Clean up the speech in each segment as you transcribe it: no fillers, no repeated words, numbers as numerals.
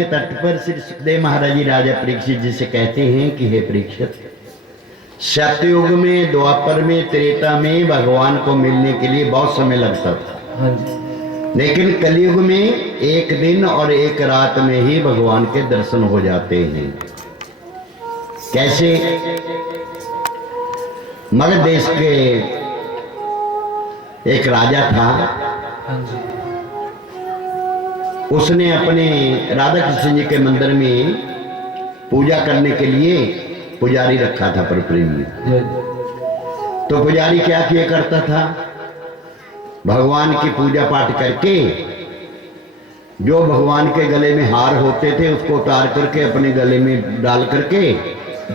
के तट पर श्री सुखदेव महाराज जी राजा परीक्षित जी से कहते हैं कि हे परीक्षित, सतयुग में, द्वापर में, त्रेता में भगवान को मिलने के लिए बहुत समय लगता था, लेकिन कलयुग में एक दिन और एक रात में ही भगवान के दर्शन हो जाते हैं। कैसे? मगध देश के एक राजा था, उसने अपने राधा कृष्ण जी के मंदिर में पूजा करने के लिए पुजारी रखा था पर प्रेमी। तो पुजारी क्या किया करता था, भगवान की पूजा पाठ करके जो भगवान के गले में हार होते थे उसको उतार करके अपने गले में डाल करके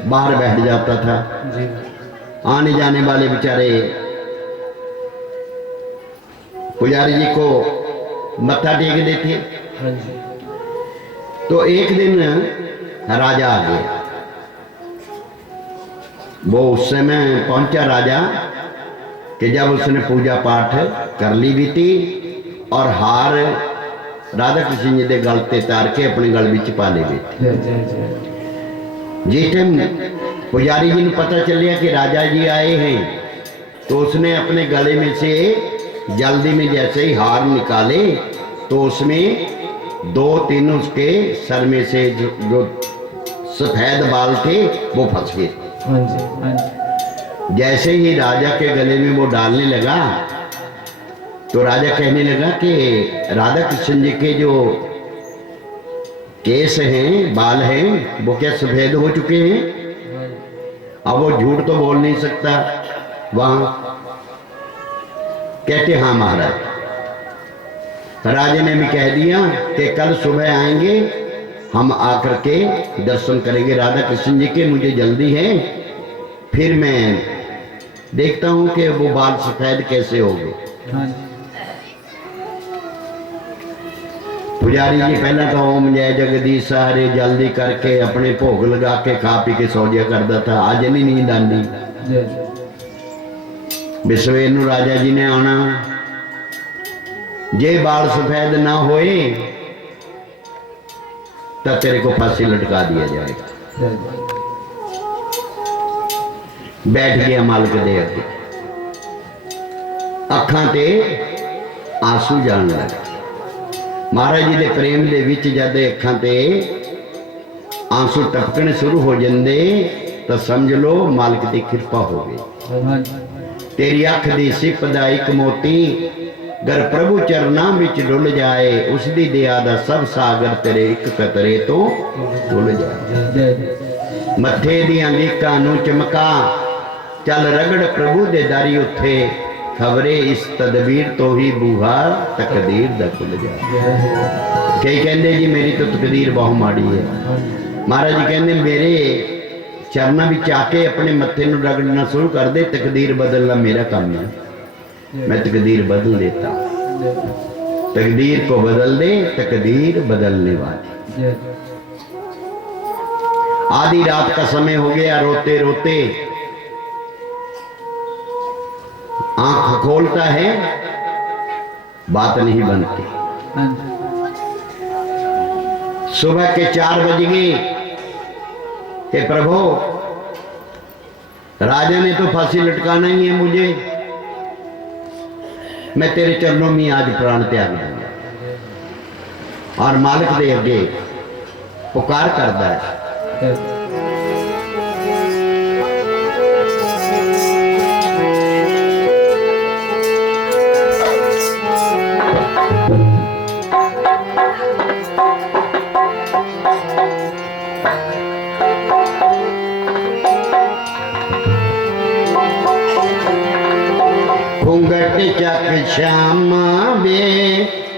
बाहर बैठ जाता था। आने जाने वाले बेचारे पुजारी जी को मत्था टेक देते। तो एक दिन राजा आ गया, वो उस समय पहुंचा राजा कि जब उसने पूजा पाठ कर ली भी थी और हार राधा कृष्ण जी के गल ते तार के अपने गल विच पा ले थे। जिस टाइम पुजारी जी ने पता चलिया कि राजा जी आए हैं, तो उसने अपने गले में से जल्दी में जैसे ही हार निकाले तो उसमें 2-3 उसके सर में से जो सफेद बाल थे वो फंस गए। जैसे ही राजा के गले में वो डालने लगा तो राजा कहने लगा कि राधा कृष्ण जी के जो केस हैं, बाल हैं, वो क्या सफेद हो चुके हैं? अब वो झूठ तो बोल नहीं सकता वहां। कहते हाँ महाराज। राजा ने भी कह दिया कि कल सुबह आएंगे, हम आकर के दर्शन करेंगे राधा कृष्ण जी के, मुझे जल्दी है, फिर मैं देखता हूं कि वो बाल सफेद कैसे हो गए। पुजारी जी पहला तो ओम जय जगदीश हरे जल्दी करके अपने भोग लगा के खा पी के सौ जाया करता था। आज नहीं नींद आती। विसवेर नूं राजा जी ने आना, जे बाल सफेद ना होए तो तेरे को फांसी लटका दिया जाएगा। बैठ गया मालिक दे अगे, अखां ते आंसू जान लगे। महाराज जी के प्रेम दे विच जद अखां ते आंसू टपकने शुरू हो जाते तो समझ लो मालिक की कृपा हो गई। तेरी अख दी सिप दा इक मोती गर प्रभु चरना विच डुल जाए, उसदी दया दा सब सागर तेरे एक कतरे तो डुल जाए। मथे दियां लीकां नूं चमका चल रगड़ प्रभु दे दारी उत्थे, खबरे इस तदबीर तो ही बूहा तकदीर दा खुल जाए। कई कहते जी मेरी तो तकदीर बहुत माड़ी है। महाराज जी कहते मेरे चरणों में आके अपने मत्थे नूं रगड़ना शुरू कर दे, तकदीर बदलना मेरा काम है, मैं तकदीर बदल देता हूं। तकदीर को बदल दे तकदीर बदलने वाली। आधी रात का समय हो गया, रोते रोते आंख खोलता है, बात नहीं बनती। सुबह के 4 बज गए कि प्रभु राजा ने तो फांसी लटकाना ही है मुझे, मैं तेरे चरणों में आज प्राण त्याग दूंगा। और मालिक दे अगे पुकार करता है। घूंघट चक श्यामा वे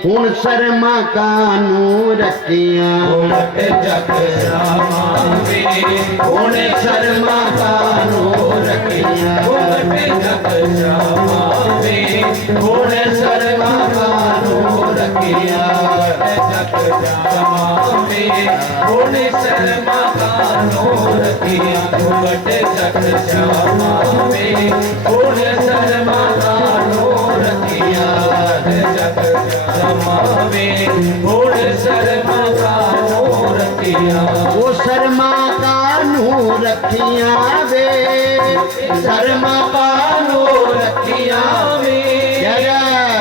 हुण शर्मा कानू रखिया। घूंघट चक श्यामा वे हुण शर्मा कानू रखिया। घूंघट चक श्यामा वे हुण शर्मा कानू रखिया। चक श्यामा वे हुण शर्मा कानू रखिया। घूंघट चक श्यामा वे हुण शर्मा कानू रखिया। चक श्यामा वे हुण शर्मा कानू शर्मा कानू रखिया वे, शर्मा कानू रखिया वे,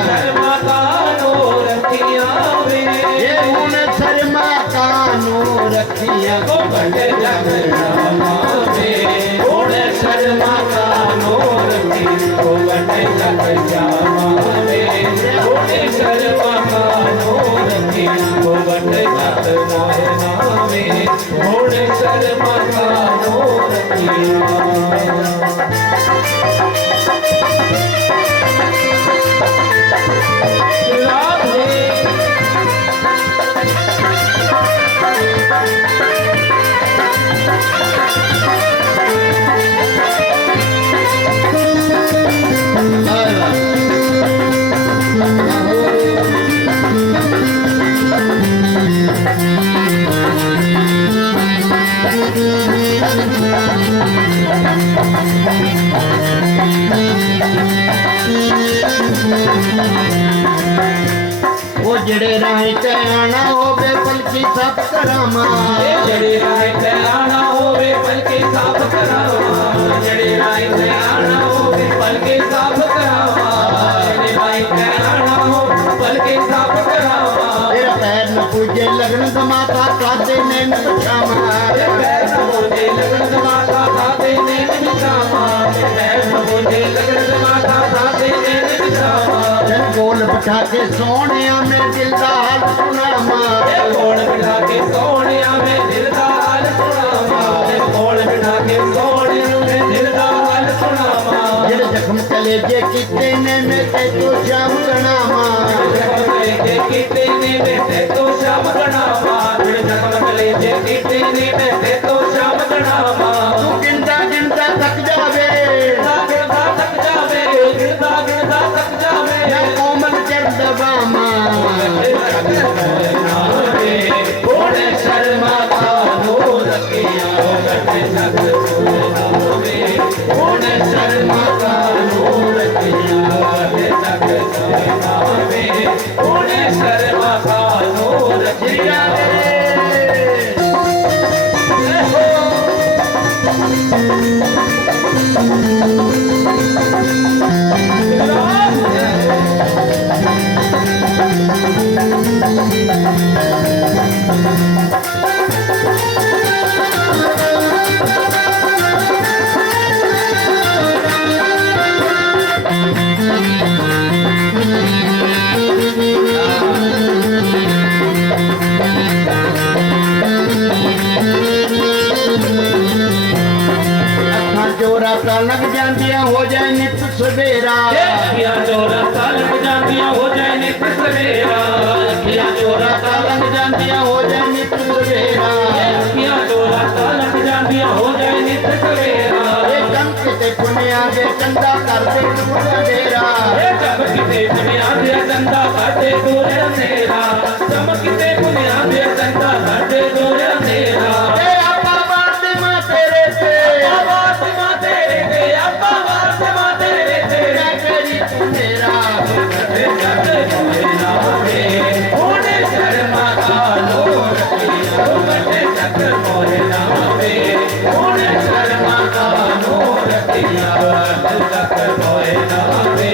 शर्मा कानू रखिया वे, ये हुन शर्मा कानू रखिया बड़े जग जामा वे, हुण शर्मा कानू रखिया बड़े जग जामा वे, हुण शर्मा कानू रखिया बड़े जग मोहना वे, हुण शर्मा कानू रखिया। वो जड़े राह ते आना होवे पलकी सब करामा, जड़े राह ते आना होवे पलकी सब करामा, जड़े राह ते आना होवे पलकी सब करामा, जड़े राह ते आना होवे पलकी सब करामा, तेरा पैर न पूजे लगन दमाता काते ने नचामा, पैर न पूजे लगन दमाता काते ने नचामा, पैर न पूजे लगन दमाता काते ने नचामा, चल गोल बिठा के सोने में दिल दा हाल सुनामा, गोल बिठा के सोने में दिल दा हाल सुनामा, गोल बिठा के सोने में दिल दा हाल सुनामा, जेड़े जख्म कलेजे किते ने में ते तो शाम गणामा, कलेजे किते ने में ते तो शाम गणामा, जेड़े जख्म कलेजे किते ने में ते तो शाम गणामा, तू गिनता गिनता थक जावे, गिनता थक जावे, गिनता गिनता थक जावे, या कोमल चढ़ दबामा, होने शर्मा कानू रखिया गटे जग सोनावे, होने शर्मा कानू रखिया गटे जग सोनावे, होने शर्मा कानू रखिया जोरा का लग जांदियां हो जाए नित सवेरा, किया चोरा का लग जांदियां हो जाए नित सवेरा, किया चोरा का लग जांदियां हो जाए नित सवेरा, किया चोरा का लग जांदियां हो जाए नित सवेरा, ये कम किते पुनिया दे चंदा कर दे दूर अंधेरा, ये जब किते पुनिया दे चंदा कर दे दूर अंधेरा, जब किते पुनिया दे चंदा कर दे दूर अंधेरा, ए आपा बात मां तेरे से, बात मां तेरे से, आपा बात मां तेरे से, मैं तेरी तू मेरा, गटे जग मोहना वे, होने शर्मा कानू रखिया गटे जग मोहना वे, होने शर्मा कानू रखिया गटे जग मोहना वे,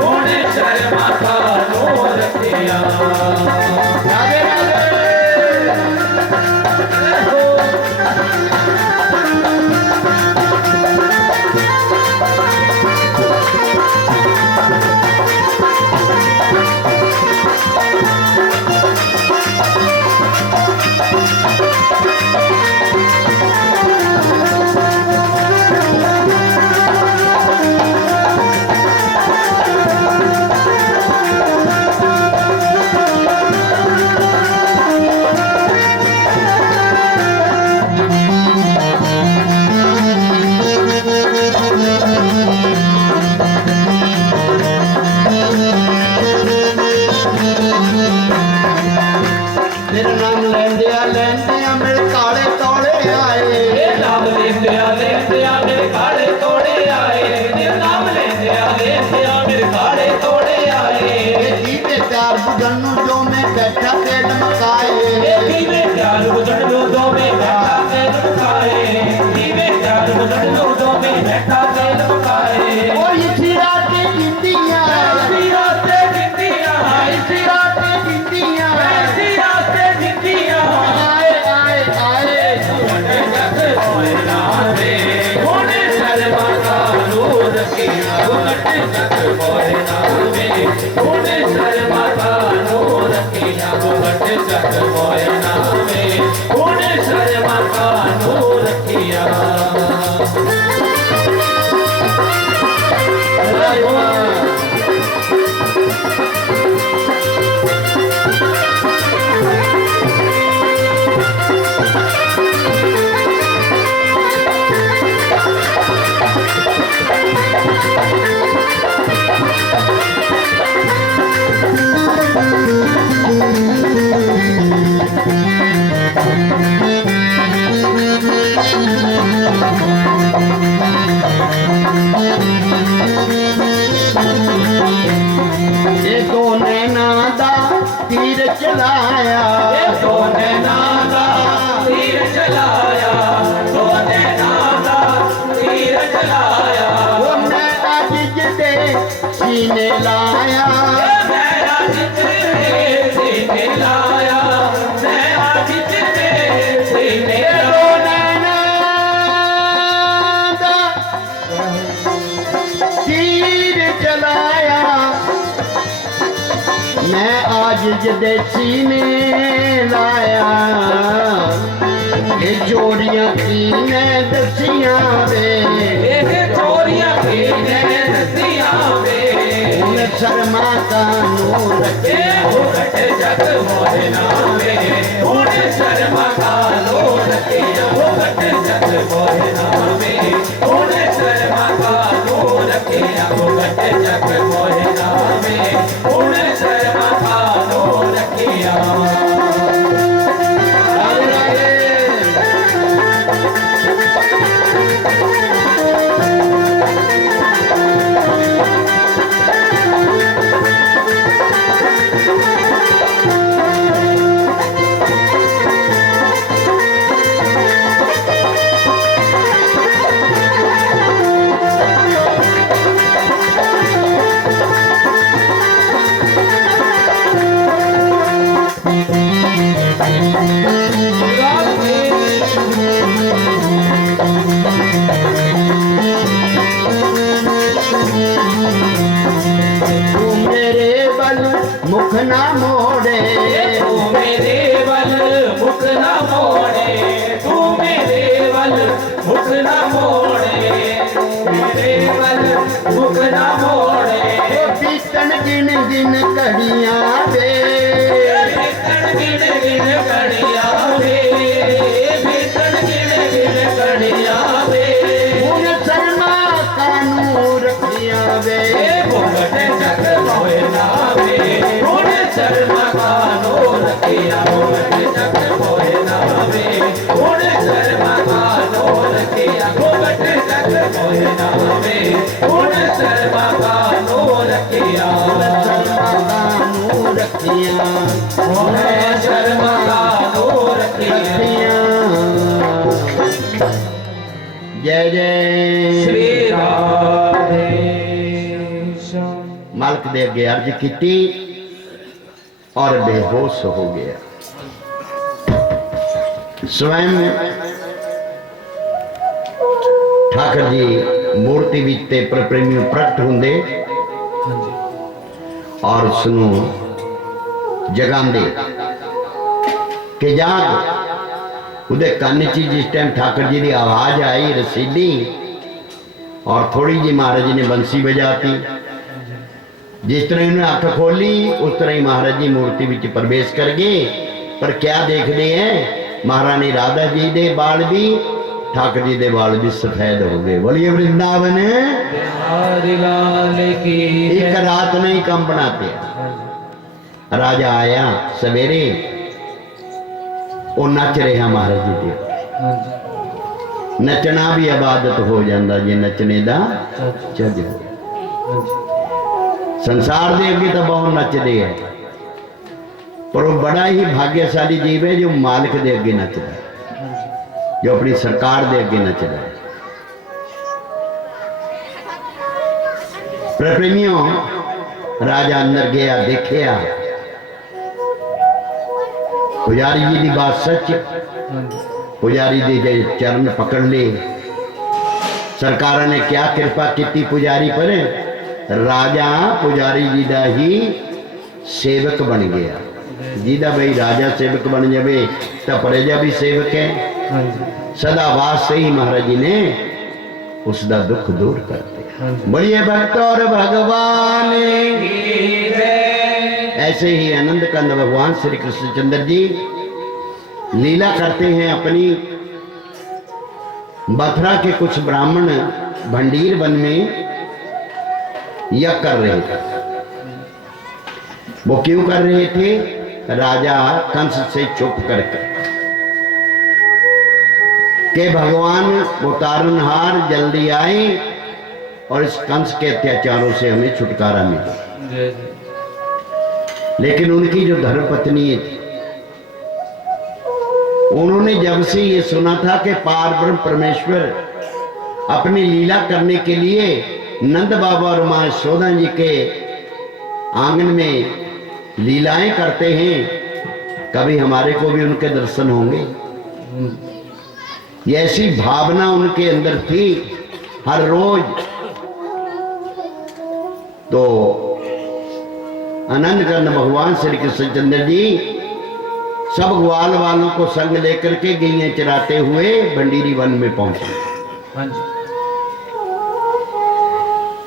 होने शर्मा कानू रखिया। राधे राधे। Thank you. ये दो नैना दा तीर चलाया, ये दो नैना दा तीर चलाया, दो नैना दा तीर चलाया। वो मैं आज जिदे सीने लाया, मैं आज तेरे सीने लाया, मैं आज तेरे सीने दो नैना दा तीर चलाया, मैं आज जिदे सीने लाया। ये चोरियां कीने दसियां वे, ये चोरियां कीने दसियां वे, हुण शर्मा कानून रखे, घूंघट जग मोहे नावे, हुण शर्मा कानून रखे, घूंघट जग मोहे नावे, हुण शर्मा कानून रखे, घूंघट जग मोहे नावे, हुण शर्मा कानून रखिया। तू मेरे बल मुख ना मोड़े, तू मेरे बल मुख न मोड़े, तू मेरे बल मुख न मोड़े, मेरे बल मुख न मोड़े। बीतन गिन गिन कड़ियां वे, बीतन गिन गिन कड़ियां वे, बीतन गिन गिन कड़ियां वे, हुण शर्मा कानून रखियां वे। घूंघट जग मोहे नावे, हुण शर्मा कानून रखिया, घूंघट जग मोहे नावे, हुण शर्मा कानून रखिया, घूंघट जग मोहे नावे, हुण शर्मा कानून रखिया। शर्मा कानून रखियां, हुण शर्मा कानून रखिया। जय जय श्री राधे श्याम। मालक दे अगे अर्ज की और बेहोश हो गया। स्वयं ठाकुर जी मूर्ति बीते पर प्रेमियों प्रकट होंगे और उसनों जगांदे कि जाग। उदे कन्न च जिस टाइम ठाकुर जी की आवाज आई रसीली और थोड़ी जी महाराज जी ने बंसी बजाती, जिस तरह उन्होंने अख खोली उस तरह ही महाराज जी मूर्ति में प्रवेश कर गए। पर क्या देखते हैं, महारानी राधा जी दे बाल भी ठाकुर जी दे बाल भी सफेद हो गए। बोलिए वृंदावन बिहारी लाल की एक रात में ही कम बनाते। राजा आया सवेरे, वो नच रहा महाराज जी दे। नचना भी इबादत हो जाता जे नचने का झज हो। संसार दे अगे तो बहुत नचते हैं, पर वो बड़ा ही भाग्यशाली जीव है जो मालिक दे अगे नचता है, जो अपनी सरकार दे अगे नचता है। प्रेमियों, राजा अंदर गया, देखिया पुजारी जी की बात सच। पुजारी दे चरण पकड़ ले। सरकार ने क्या कृपा की पुजारी पर, राजा पुजारी जी का ही सेवक बन गया। जिदा भाई राजा सेवक बन जाए तो प्रजा भी सेवक है। सदा वास्ते ही महाराज जी ने उसका दुख दूर करते। बोलिए भक्त और भगवान की जय। ऐसे ही आनंद कंद भगवान श्री कृष्णचंद्र जी लीला करते हैं। अपनी मथुरा के कुछ ब्राह्मण भंडीर वन में यज्ञ कर रहे थे। वो क्यों कर रहे थे? राजा कंस से चुप करके कि भगवान वो तारनहार जल्दी आए और इस कंस के अत्याचारों से हमें छुटकारा मिले। लेकिन उनकी जो धर्मपत्नी थी, उन्होंने जब से ये सुना था कि पार ब्रह्म परमेश्वर अपनी लीला करने के लिए नंद बाबा और मां यशोदा जी के आंगन में लीलाएं करते हैं, कभी हमारे को भी उनके दर्शन होंगे, ये ऐसी भावना उनके अंदर थी हर रोज। तो आनंद कर्ण भगवान श्री कृष्णचंद्र जी सब ग्वाल वालों को संग लेकर के गैया चराते हुए भंडीरी वन में पहुंचे। हाँ जी।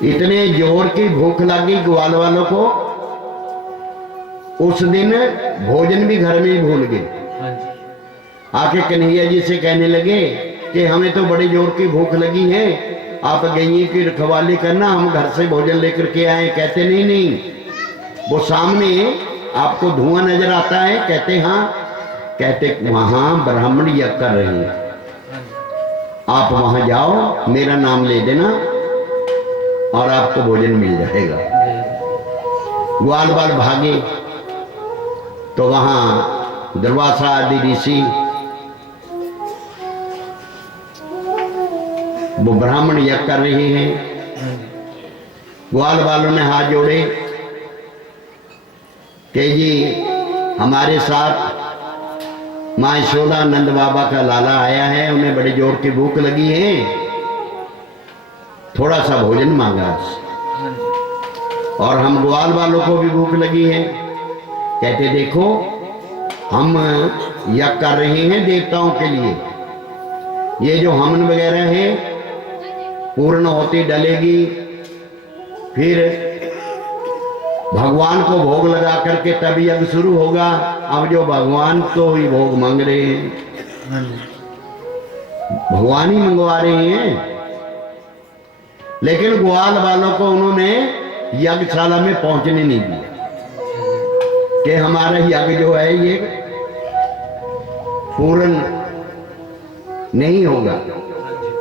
इतने जोर की भूख लगी ग्वाल वालों को, उस दिन भोजन भी घर में ही भूल गए। हाँ जी। आके कन्हैया जी से कहने लगे कि हमें तो बड़ी जोर की भूख लगी है, आप गैया की रखवाली करना, हम घर से भोजन लेकर के आए। कहते नहीं नहीं, वो सामने आपको धुआं नजर आता है? कहते हाँ। कहते वहां ब्राह्मण यज्ञ कर रहे हैं, आप वहां जाओ, मेरा नाम ले देना और आपको भोजन मिल जाएगा। ग्वाल बाल भागे तो वहां दुर्वासा आदि ऋषि वो ब्राह्मण यज्ञ कर रहे हैं। ग्वाल वालों ने हाथ जोड़े कि जी हमारे साथ मां यशोदा नंद बाबा का लाला आया है, उन्हें बड़े जोर की भूख लगी है, थोड़ा सा भोजन मांगा। और हम ग्वाल वालों को भी भूख लगी है। कहते देखो हम यज्ञ कर रहे हैं देवताओं के लिए, ये जो हवन वगैरह है पूर्ण होती डलेगी, फिर भगवान को भोग लगा करके तब यज्ञ शुरू होगा। अब जो भगवान तो ही भोग मांग रहे हैं, भगवान ही मंगवा रहे हैं। लेकिन ग्वाल वालों को उन्होंने यज्ञशाला में पहुंचने नहीं दिया कि हमारा यज्ञ जो है ये पूर्ण नहीं होगा।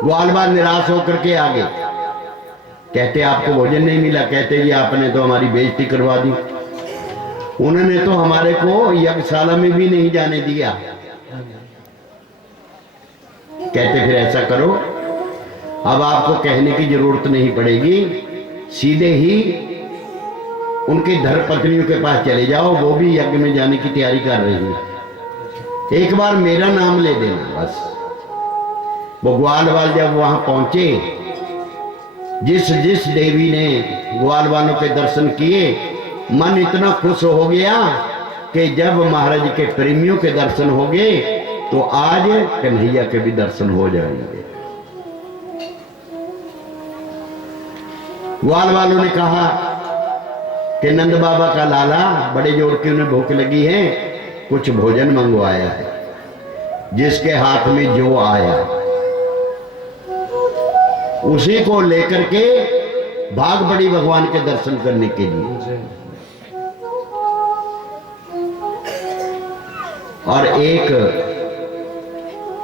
ग्वाल बाल निराश होकर के आगे, कहते आपको भोजन नहीं मिला? कहते जी आपने तो हमारी बेइज्जती करवा दी, उन्होंने तो हमारे को यज्ञशाला में भी नहीं जाने दिया। कहते फिर ऐसा करो, अब आपको कहने की जरूरत नहीं पड़ेगी, सीधे ही उनकी धर्मपत्नियों के पास चले जाओ, वो भी यज्ञ में जाने की तैयारी कर रही है, एक बार मेरा नाम ले देना बस। वो ग्वाल वाल जब वहां पहुंचे, जिस जिस देवी ने ग्वाल वालों के दर्शन किए, मन इतना खुश हो गया कि जब महाराज के प्रेमियों के दर्शन हो गए तो आज कन्हैया के भी दर्शन हो जाएंगे। ग्वाल वालों ने कहा कि नंद बाबा का लाला बड़े जोर की उन्हें भूख लगी है, कुछ भोजन मंगवाया है, जिसके हाथ में जो आया उसी को लेकर के भाग पड़ी भगवान के दर्शन करने के लिए। और एक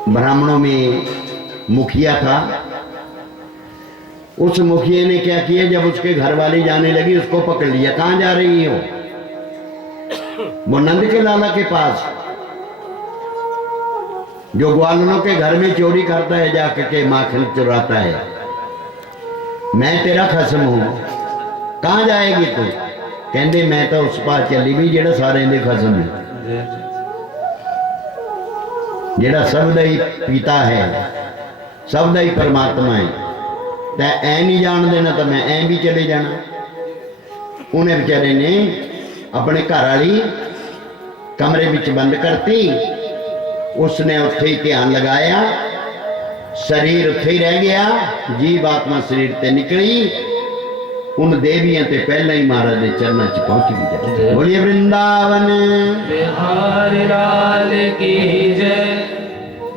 ब्राह्मणों में मुखिया था, उस मुखिया ने क्या किया, जब उसके घर वाली जाने लगी उसको पकड़ लिया। कहां जा रही हो? वो नंद के लाला के पास, जो ग्वालों के घर में चोरी करता है, जाकर के माखन चुराता है। मैं तेरा खसम हूं, कहां जाएगी तू? कहते मैं तो उस पास चली भी जेड़ा सारे दे खसम है, जेड़ा सब दा ही पिता है, सब दा ही परमात्मा है। ते ऐ नहीं जान देना तो मैं ऐ भी चले जाना। उन्हें बेचारे ने अपने घर वाली कमरे विच बंद करती, उसने उत्थे ही ध्यान लगाया, शरीर उत्थे ही रह गया, जीव आत्मा शरीर ते निकली, उन देवियां ते पहले ही महाराज के चरणों च पहुंच गई। बोलिए वृंदावन बिहारी लाल की जय।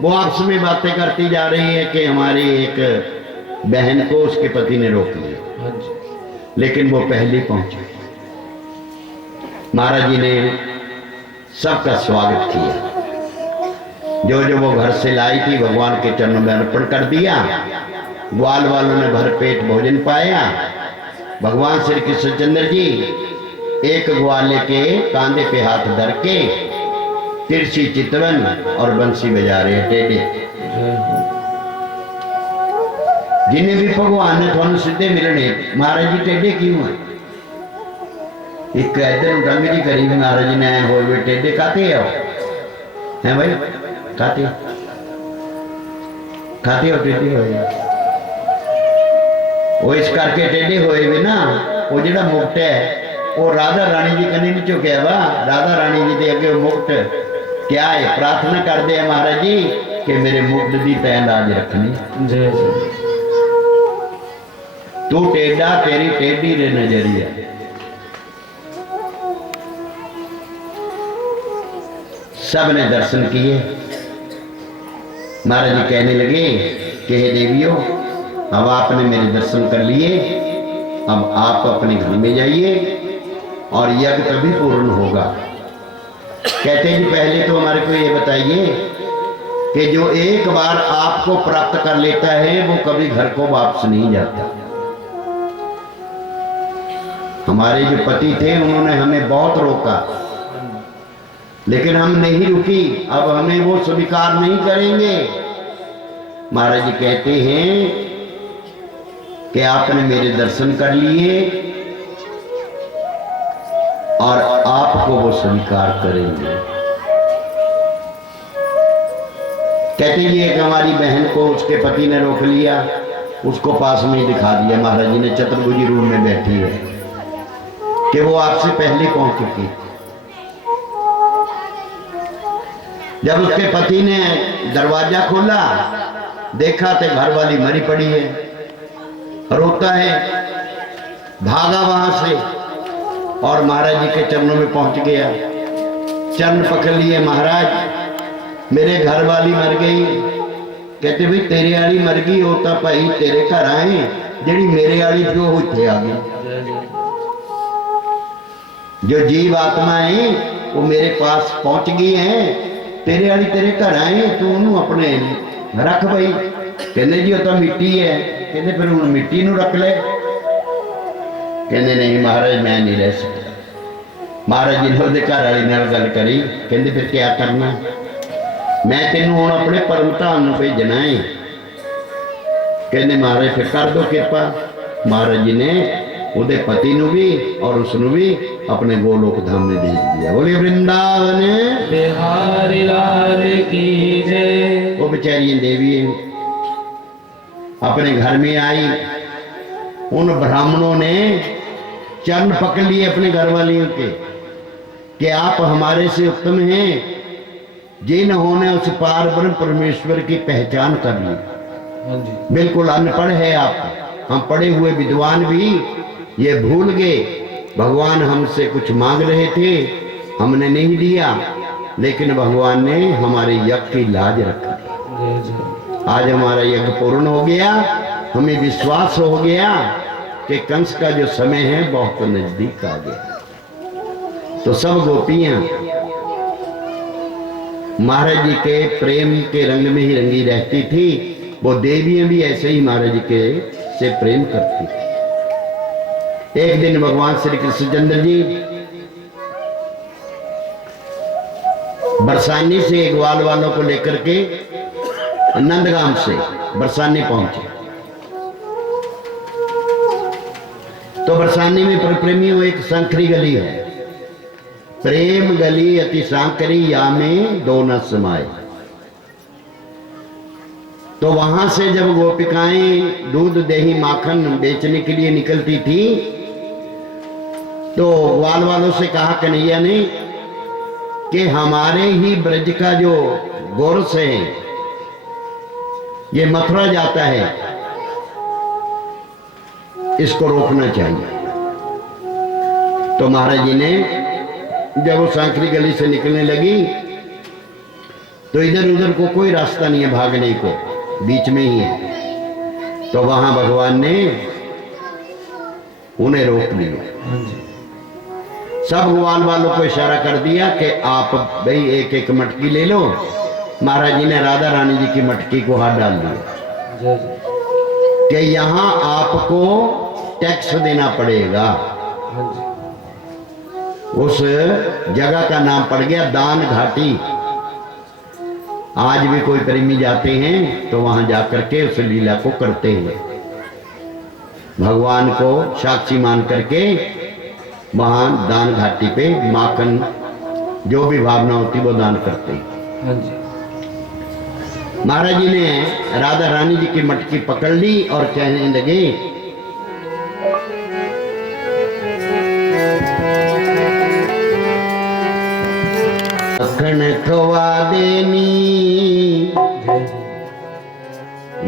वो आपस में बातें करती जा रही है कि हमारी एक बहन को उसके पति ने रोक लिया, लेकिन वो पहले पहुंची। महाराज जी ने सबका स्वागत किया। जो जो वो घर से लाई थी भगवान के चरणों में अर्पण कर दिया। ग्वाल वालों ने भर पेट भोजन पाया। भगवान श्री कृष्णचंद्र जी एक ग्वाले के कांधे पे हाथ धर के तिरछी चितवन और बंसी बजा रहे टेढ़े। जिन्हें भी भगवान ने थोड़ा सीधे मिलने, महाराज जी टेढ़े क्यों है? एक इधर रंग जी करी महाराज जी ने हो टेढ़े खाते हैं भाई, खाते खाते हो टेढ़े हो वो इस करके टेढ़े होए भी ना। वो जो मुकुट है वो राधा रानी जी कहीं नहीं झुकया वा। राधा रानी जी के अगे मुकुट क्या है? प्रार्थना करते हैं महाराज जी कि मेरे मुकुट की तैं लाज रखनी। जय जय। तू टेढ़ा तेरी टेढ़ी रे नजरिया। सब ने दर्शन किए। महाराज जी कहने लगे कि हे देवियों, अब आपने मेरे दर्शन कर लिए, अब आप अपने घर में जाइए और यज्ञ तभी पूर्ण होगा। कहते जी पहले तो हमारे को ये बताइए कि जो एक बार आपको प्राप्त कर लेता है वो कभी घर को वापस नहीं जाता। हमारे जो पति थे उन्होंने हमें बहुत रोका, लेकिन हम नहीं रुकी। अब हमें वो स्वीकार नहीं करेंगे। महाराज जी कहते हैं कि आपने मेरे दर्शन कर लिए और आपको वो स्वीकार करेंगे। कहते ये कि हमारी बहन को उसके पति ने रोक लिया, उसको पास में दिखा दिया। महाराज जी ने चतुर्भुजी रूम में बैठी है कि वो आपसे पहले पहुंच चुकी। जब उसके पति ने दरवाजा खोला, देखा तो घर वाली मरी पड़ी है, रोता है, भागा वहां से और महाराज जी के चरणों में पहुंच गया। चरण पकड़ लिए, महाराज मेरे घर वाली मर गई। कहते भाई तेरे वाली मर गई होता भाई तेरे घर आए, जेड़ी मेरे वाली जो होते आ गई। जो जीव आत्मा है वो मेरे पास पहुंच गई है, तेरे वाली तेरे घर आए, तू उन्होंने अपने रख भाई। कहने जी वो तो मिट्टी है। कहते फिर हूँ मिट्टी नू रख ले। कहने नहीं महाराज मैं नहीं रह सकता। महाराज जी ने उसके घर वाली नाल गल करी। कहते फिर क्या करना? मैं तेनू हुण अपने परम धाम नू भेजना है। कहने महाराज फिर कर दो कृपा। महाराज जी ने उहदे पति नू भी और उसनू भी अपने गोलोक धाम में भेज दिया। बोले वृंदावन बिहारी लाल की जय। वो बेचारी देवी अपने घर में आई। उन ब्राह्मणों ने चरण पकड़ लिए अपने घर वालियों के कि आप हमारे से उत्तम हैं, जिन्होंने उस पार ब्रह्म परमेश्वर की पहचान कर ली। बिल्कुल अनपढ़ है आप, हम पढ़े हुए विद्वान भी ये भूल गए। भगवान हमसे कुछ मांग रहे थे, हमने नहीं दिया, लेकिन भगवान ने हमारे यज्ञ की लाज रखी। आज हमारा यज्ञ पूर्ण हो गया। हमें विश्वास हो गया कि कंस का जो समय है बहुत नजदीक आ गया। तो सब गोपियां महाराज जी के प्रेम के रंग में ही रंगी रहती थी। वो देवियां भी ऐसे ही महाराज जी के से प्रेम करती थी। एक दिन भगवान श्री कृष्णचंद्र जी बरसानी से ग्वाल वालों को लेकर के नंदगाम से बरसानी पहुंचे। तो बरसानी में प्रेमियों एक सांकरी गली है, प्रेम गली अति सांकरी या में दो न समाये। तो वहां से जब गोपिकाएं दूध दही माखन बेचने के लिए निकलती थी तो ग्वाल वालों से कहा कन्हैया ने कि हमारे ही ब्रज का जो गोरस है ये मथुरा जाता है, इसको रोकना चाहिए। तो महाराज जी ने जब वो सांकरी गली से निकलने लगी तो इधर उधर को कोई रास्ता नहीं है भागने को, बीच में ही है। तो वहां भगवान ने उन्हें रोक लिया। सब ग्वाल वालों को इशारा कर दिया कि आप भाई एक एक मटकी ले लो महाराज जी ने राधा रानी जी की मटकी को हाथ डाल दिया जय जय कि यहाँ आपको टैक्स देना पड़ेगा। हाँ जी उस जगह का नाम पड़ गया दान घाटी। आज भी कोई प्रेमी जाते हैं तो वहां जाकर के उस लीला को करते हैं, भगवान को साक्षी मान करके वहां दान घाटी पे माखन जो भी भावना होती वो दान करते हैं। हाँ जी महाराज जी ने राधा रानी जी की मटकी पकड़ ली और कहने लगे मक्खन खवा देनी, जय जय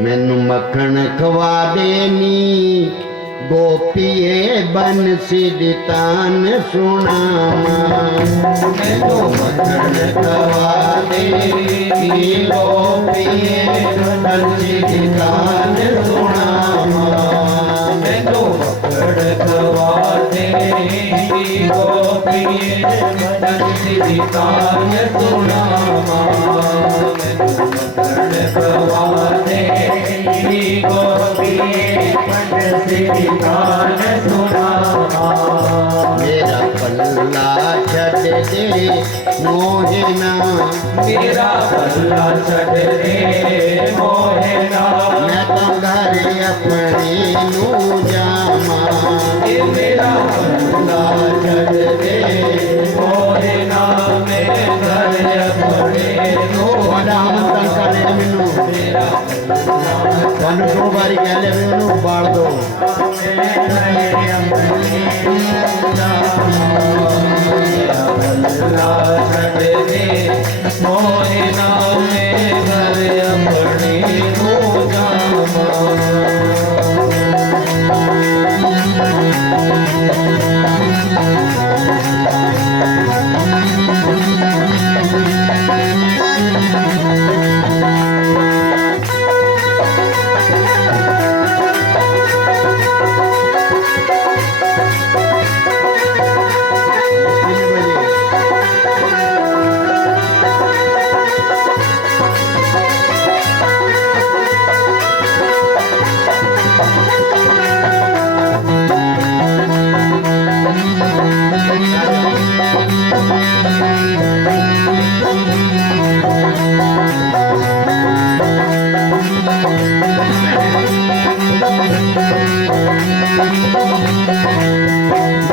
मैनू मक्खन खवा देनी, गोपीए बन सिद्धान सुनावा। मैनू मक्खन खवा देनी, गोपीए बन सिद्धान सुनावा। मैनू मक्खन खवा देनी, गोपीए बन सिद्धान सुनावा। मैनू मक्खन खवा देनी, गोपीए बन सिद्धान सुनावा। मेरा पल्ला छड़ दे मोहना, मेरा पल्ला छड़ दे मोहना। मैं तो घर अपने नू जामा। ये मेरा पल्ला छड़ दे मोहना, मैं घर अपने ओ बड़ा आमंत्रण करे मैनू, थानू दो बारी कह लिया भी उन्होंने बाढ़ दो। पल्ला छड़ दे मोहना, मैं घर अपने नू जामा।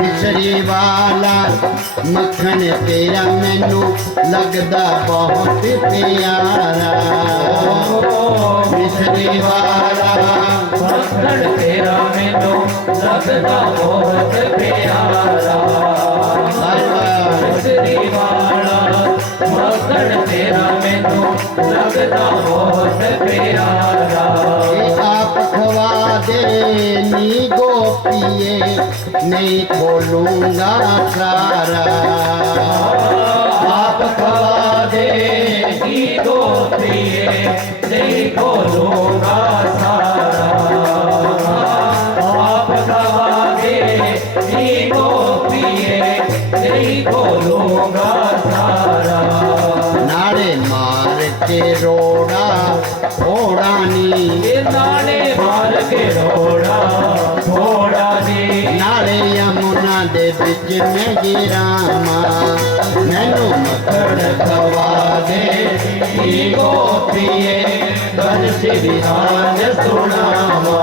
मिसरी वाला मक्खन तेरा मैनू लगदा बहुत प्यारा। मिसरी वाला मक्खन तेरा मैनू लगदा बहुत प्यारा। मिसरी वाला मक्खन तेरा मैनू लगदा बहुत प्यारा। आप खवा दे नी गोपिए, नहीं खोलूंगा सारा। आप खवा दे की गोपिए, नहीं खोलूंगा सारा। आप खवा दे की गोपिए, नहीं खोलूंगा सारा। नारे मार के रोड़ा ओड़ा नी, ये नाले मार के रोड़ा थोड़ा नी। नाले यमुना दे बिच में गिरामा। मैनू मक्खन खवा दे की गोपिए बन सिद्धान सुनावा।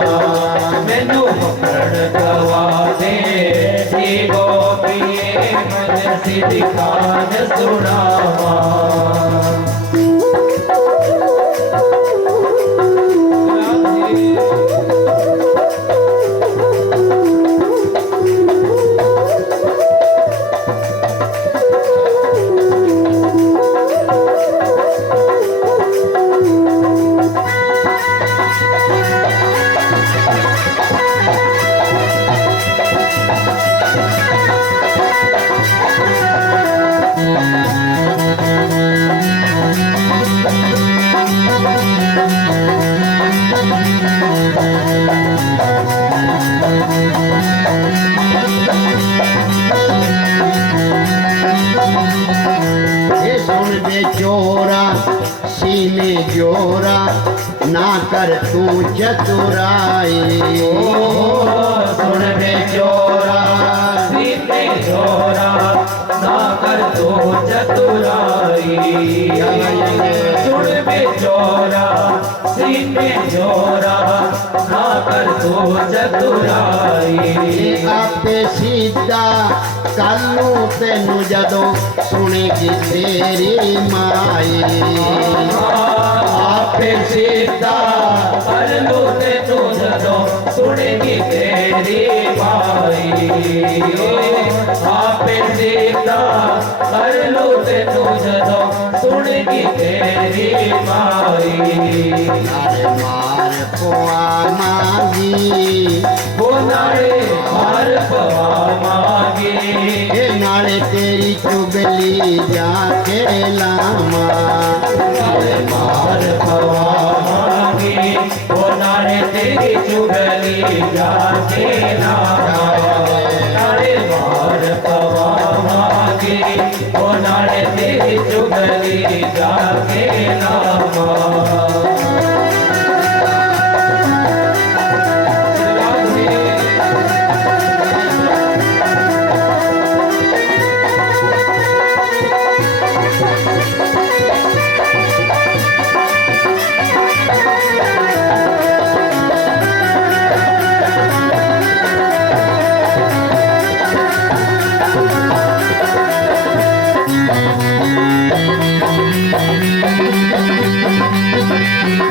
मैनू मक्खन खवा दे की गोपिए बन सिद्धान सुनावा। चोरा ना कर तू चतुराई सुन बे चोरा सीते चोरा ना कर तो चतुराई सुन बे चोरा सीते चोरा ना कर तो चतुराई आपे सीधा कालू तेनू जदों सुनेगी तेरी माई आपे सीधा कर लो ते तू जदों सुनेगी तेरी माई आपे सीधा कर लो ते तू जदों सुनेगी तेरी माई नारे मार पुआ मांगी वो नारे मार पवा मांगे ए नाले तेरी चुगली जाके लामा नारे मार पवा मांगे वो नारे तेरी चुगली जाके लामा नारे मार पवा मांगे वो नारे तेरी चुगली जाके लामा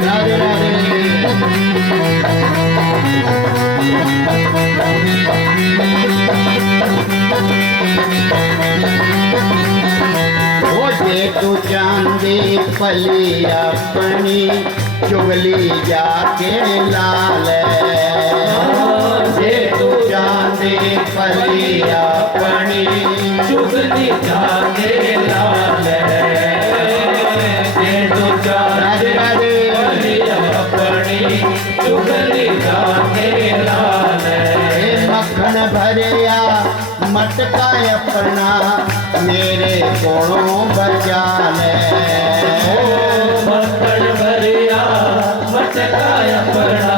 राधे राधे जे तू चांदी पली अपनी चुगली जाके लाल जे तू चांदी पली अपनी चुगली जाके लाल जे तू राधे राधे अपनी चुगली जाके लाल मक्खन भरिया मटका अपना मेरे कोलों बचा ले मक्खन भरिया मटका अपना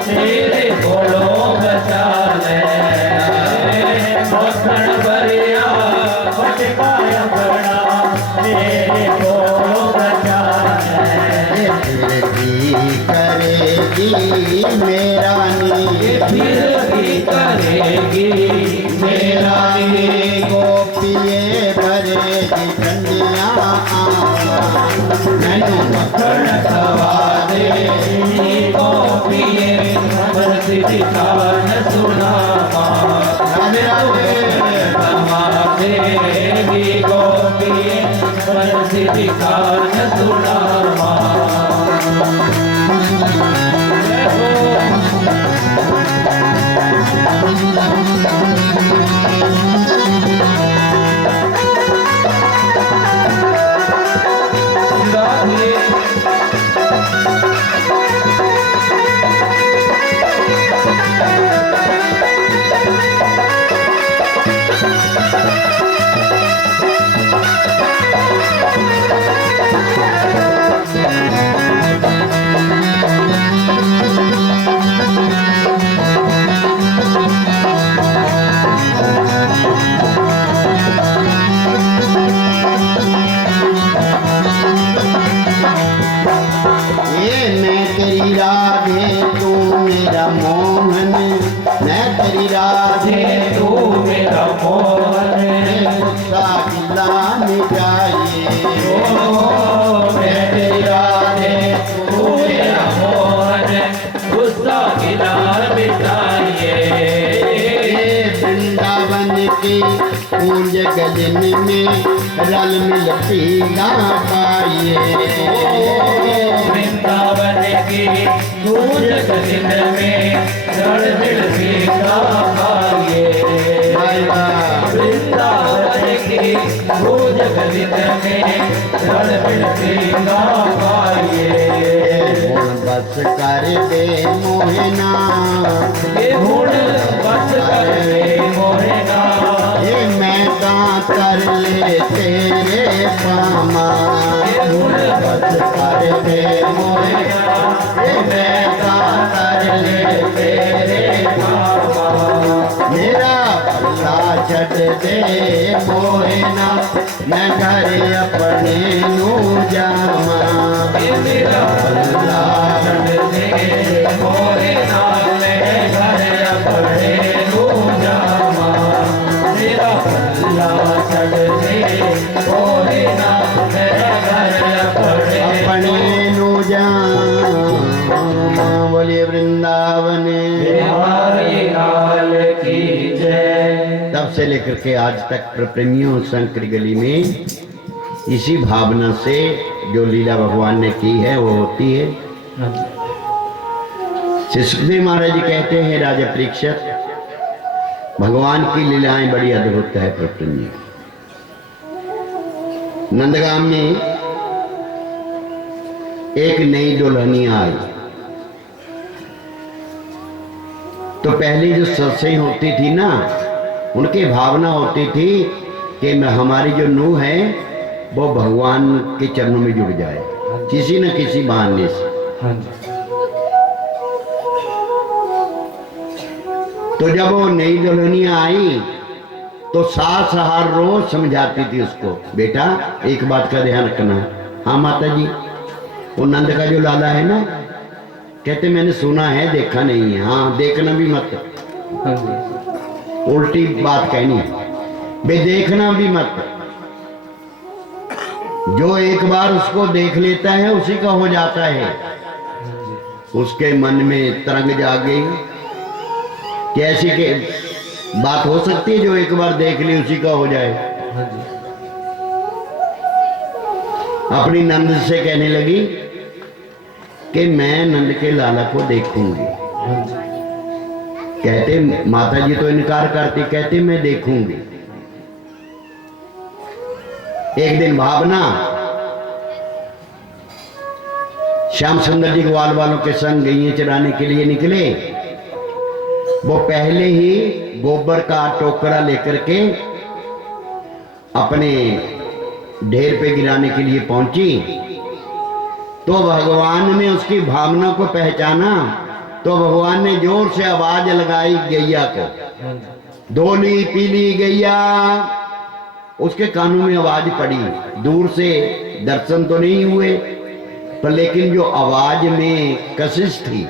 तेरे कोलों बचा ले मक्खन भरिया मटका अपना तेरे कोलों बचा ले फिर भी करेगी मेरा नी फिर भी करेगी मेरा नी गोपिए भरेगी ठंडिया मैनू मक्खन खवा दे को पिए बरसी दिखान सुना राधे राधे खवा देगी को पिए बरसी दिखान सुना राधे तू मेरा मोहन गुस्सा गिला मिटाइए मैं तेरी राधे तू मेरा मोहन गुस्सा गिला मिटाइए वृंदावन की पूंज गगन में रल मिल पीला पाइए वृंदावन की गूंज गगन में रल मिल पीला पाइए वृंदावन की गूंज गगन में रल मिल पीला पाइए बस कर दे मोहना ये हुण बस कर दे मोहना ये मैं कर ले तेरे पामा ये हुण बस कर दे मोया ये मैं का कर ले तेरे बाबा मेरा पल्ला छड़ दे मोहना मैं घर अपने नू जावा मेरा पल्ला छड़ दे मोहे नाल मैं घर अपने नू जावा मेरा पल्ला छड़ दे मोहे नाल मैं घर अपने नू जावा बोलिए वृंदावन बिहारी लाल की जय। तब से लेकर के आज तक प्रेमियों शंकर गली में इसी भावना से जो लीला भगवान ने की है वो होती है। श्री सुखदेव महाराज जी कहते हैं राजा परीक्षित भगवान की लीलाएं बड़ी अद्भुत है प्रेमियों। नंदगाम में एक नई दुल्हनिया आई तो पहले जो सत्संग होती थी ना उनकी भावना होती थी कि हमारी जो नूह है वो भगवान के चरणों में जुड़ जाए किसी न किसी बहाने से। तो जब वो नई दुल्हनिया आई तो सास हर रोज समझाती थी उसको बेटा एक बात का ध्यान रखना। हाँ माता जी वो नंद का जो लाला है ना कहते मैंने सुना है देखा नहीं है। हाँ देखना भी मत उल्टी बात कहनी बे देखना भी मत। जो एक बार उसको देख लेता है उसी का हो जाता है। उसके मन में तरंग जाग गई कि ऐसी के बात हो सकती है जो एक बार देख ली उसी का हो जाए। अपनी नंद से कहने लगी कि मैं नंद के लाला को देखूंगी। कहते माता जी तो इनकार करती कहते मैं देखूंगी। एक दिन भावना श्याम सुंदर जी ग्वाल वालों के संग गईं चराने के लिए निकले। वो पहले ही गोबर का टोकरा लेकर के अपने ढेर पे गिराने के लिए पहुंची तो भगवान ने उसकी भावना को पहचाना तो भगवान ने जोर से आवाज लगाई गैया को। धोली पीली गैया उसके कानों में आवाज पड़ी। दूर से दर्शन तो नहीं हुए पर लेकिन जो आवाज में कशिश थी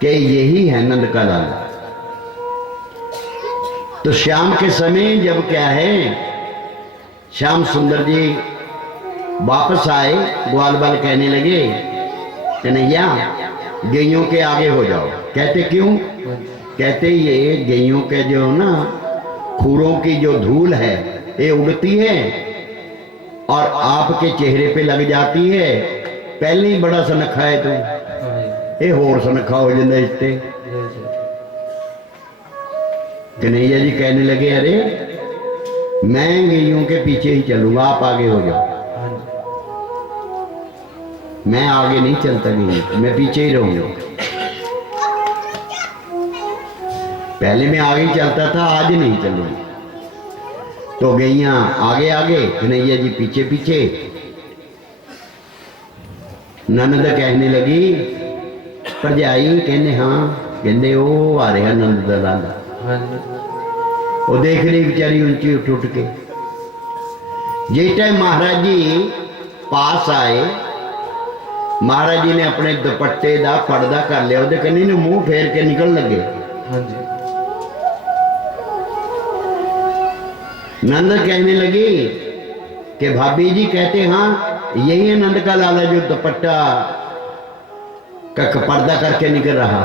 कि यही है नंद का लाला। तो शाम के समय जब क्या है श्याम सुंदर जी वापस आए ग्वाल बाल कहने लगे कन्हैया गैयों के आगे हो जाओ। कहते क्यों? कहते ये गैयों के जो ना खुरों की जो धूल है ये उड़ती है और आपके चेहरे पे लग जाती है। पहले ही बड़ा सनखा है तू ये होर सनखा हो जाता इससे। कन्हैया जी कहने लगे अरे मैं गैयों के पीछे ही चलूंगा आप आगे हो जाओ। मैं आगे नहीं चलता गई मैं पीछे ही रहूंगा। पहले मैं आगे चलता था आज नहीं चलूंगा। तो गैया आगे आगे कन्हैया जी पीछे पीछे। ननद कहने लगी भरजाई कहने हाँ कहने वो आ रहा नंद दा लाला। वो देख रही बेचारी ऊंची उठ उठ के। जिस टाइम महाराज जी पास आए महाराज जी ने अपने दुपट्टे का पर्दा कर लिया ਉਹਦੇ ਕੰਨੀ ਨੂੰ मुंह फेर के निकल लगे। नंद कहने लगी कि भाभी जी कहते हाँ यही है नंद का लाला जो दुपट्टा का पर्दा करके निकल रहा।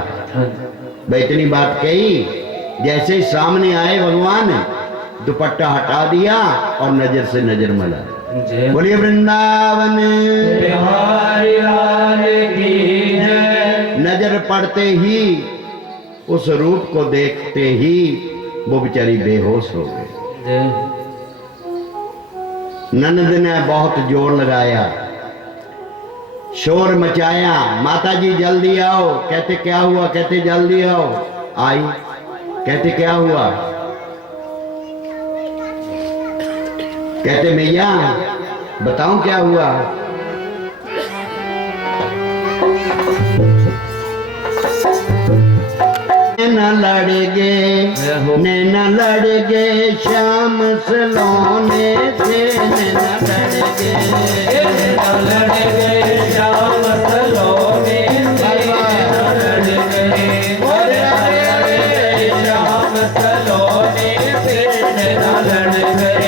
भाई इतनी बात कही जैसे ही सामने आए भगवान दुपट्टा हटा दिया और नजर से नजर मिला। बोलिए वृंदावन बिहारी लाल की जय। नजर पड़ते ही उस रूप को देखते ही वो बेचारी बेहोश हो गई। ननद ने बहुत जोर लगाया शोर मचाया माता जी जल्दी आओ। कहते क्या हुआ? कहते जल्दी आओ। आई कहते क्या हुआ? कहते मैया बताऊं क्या हुआ? नैना लड़ गए, नैना लड़ गए श्याम सलोने से, नैना लड़ गए, नैना लड़ गए श्याम सलोने से, नैना लड़ गए, श्याम सलोने से, नैना लड़ गए,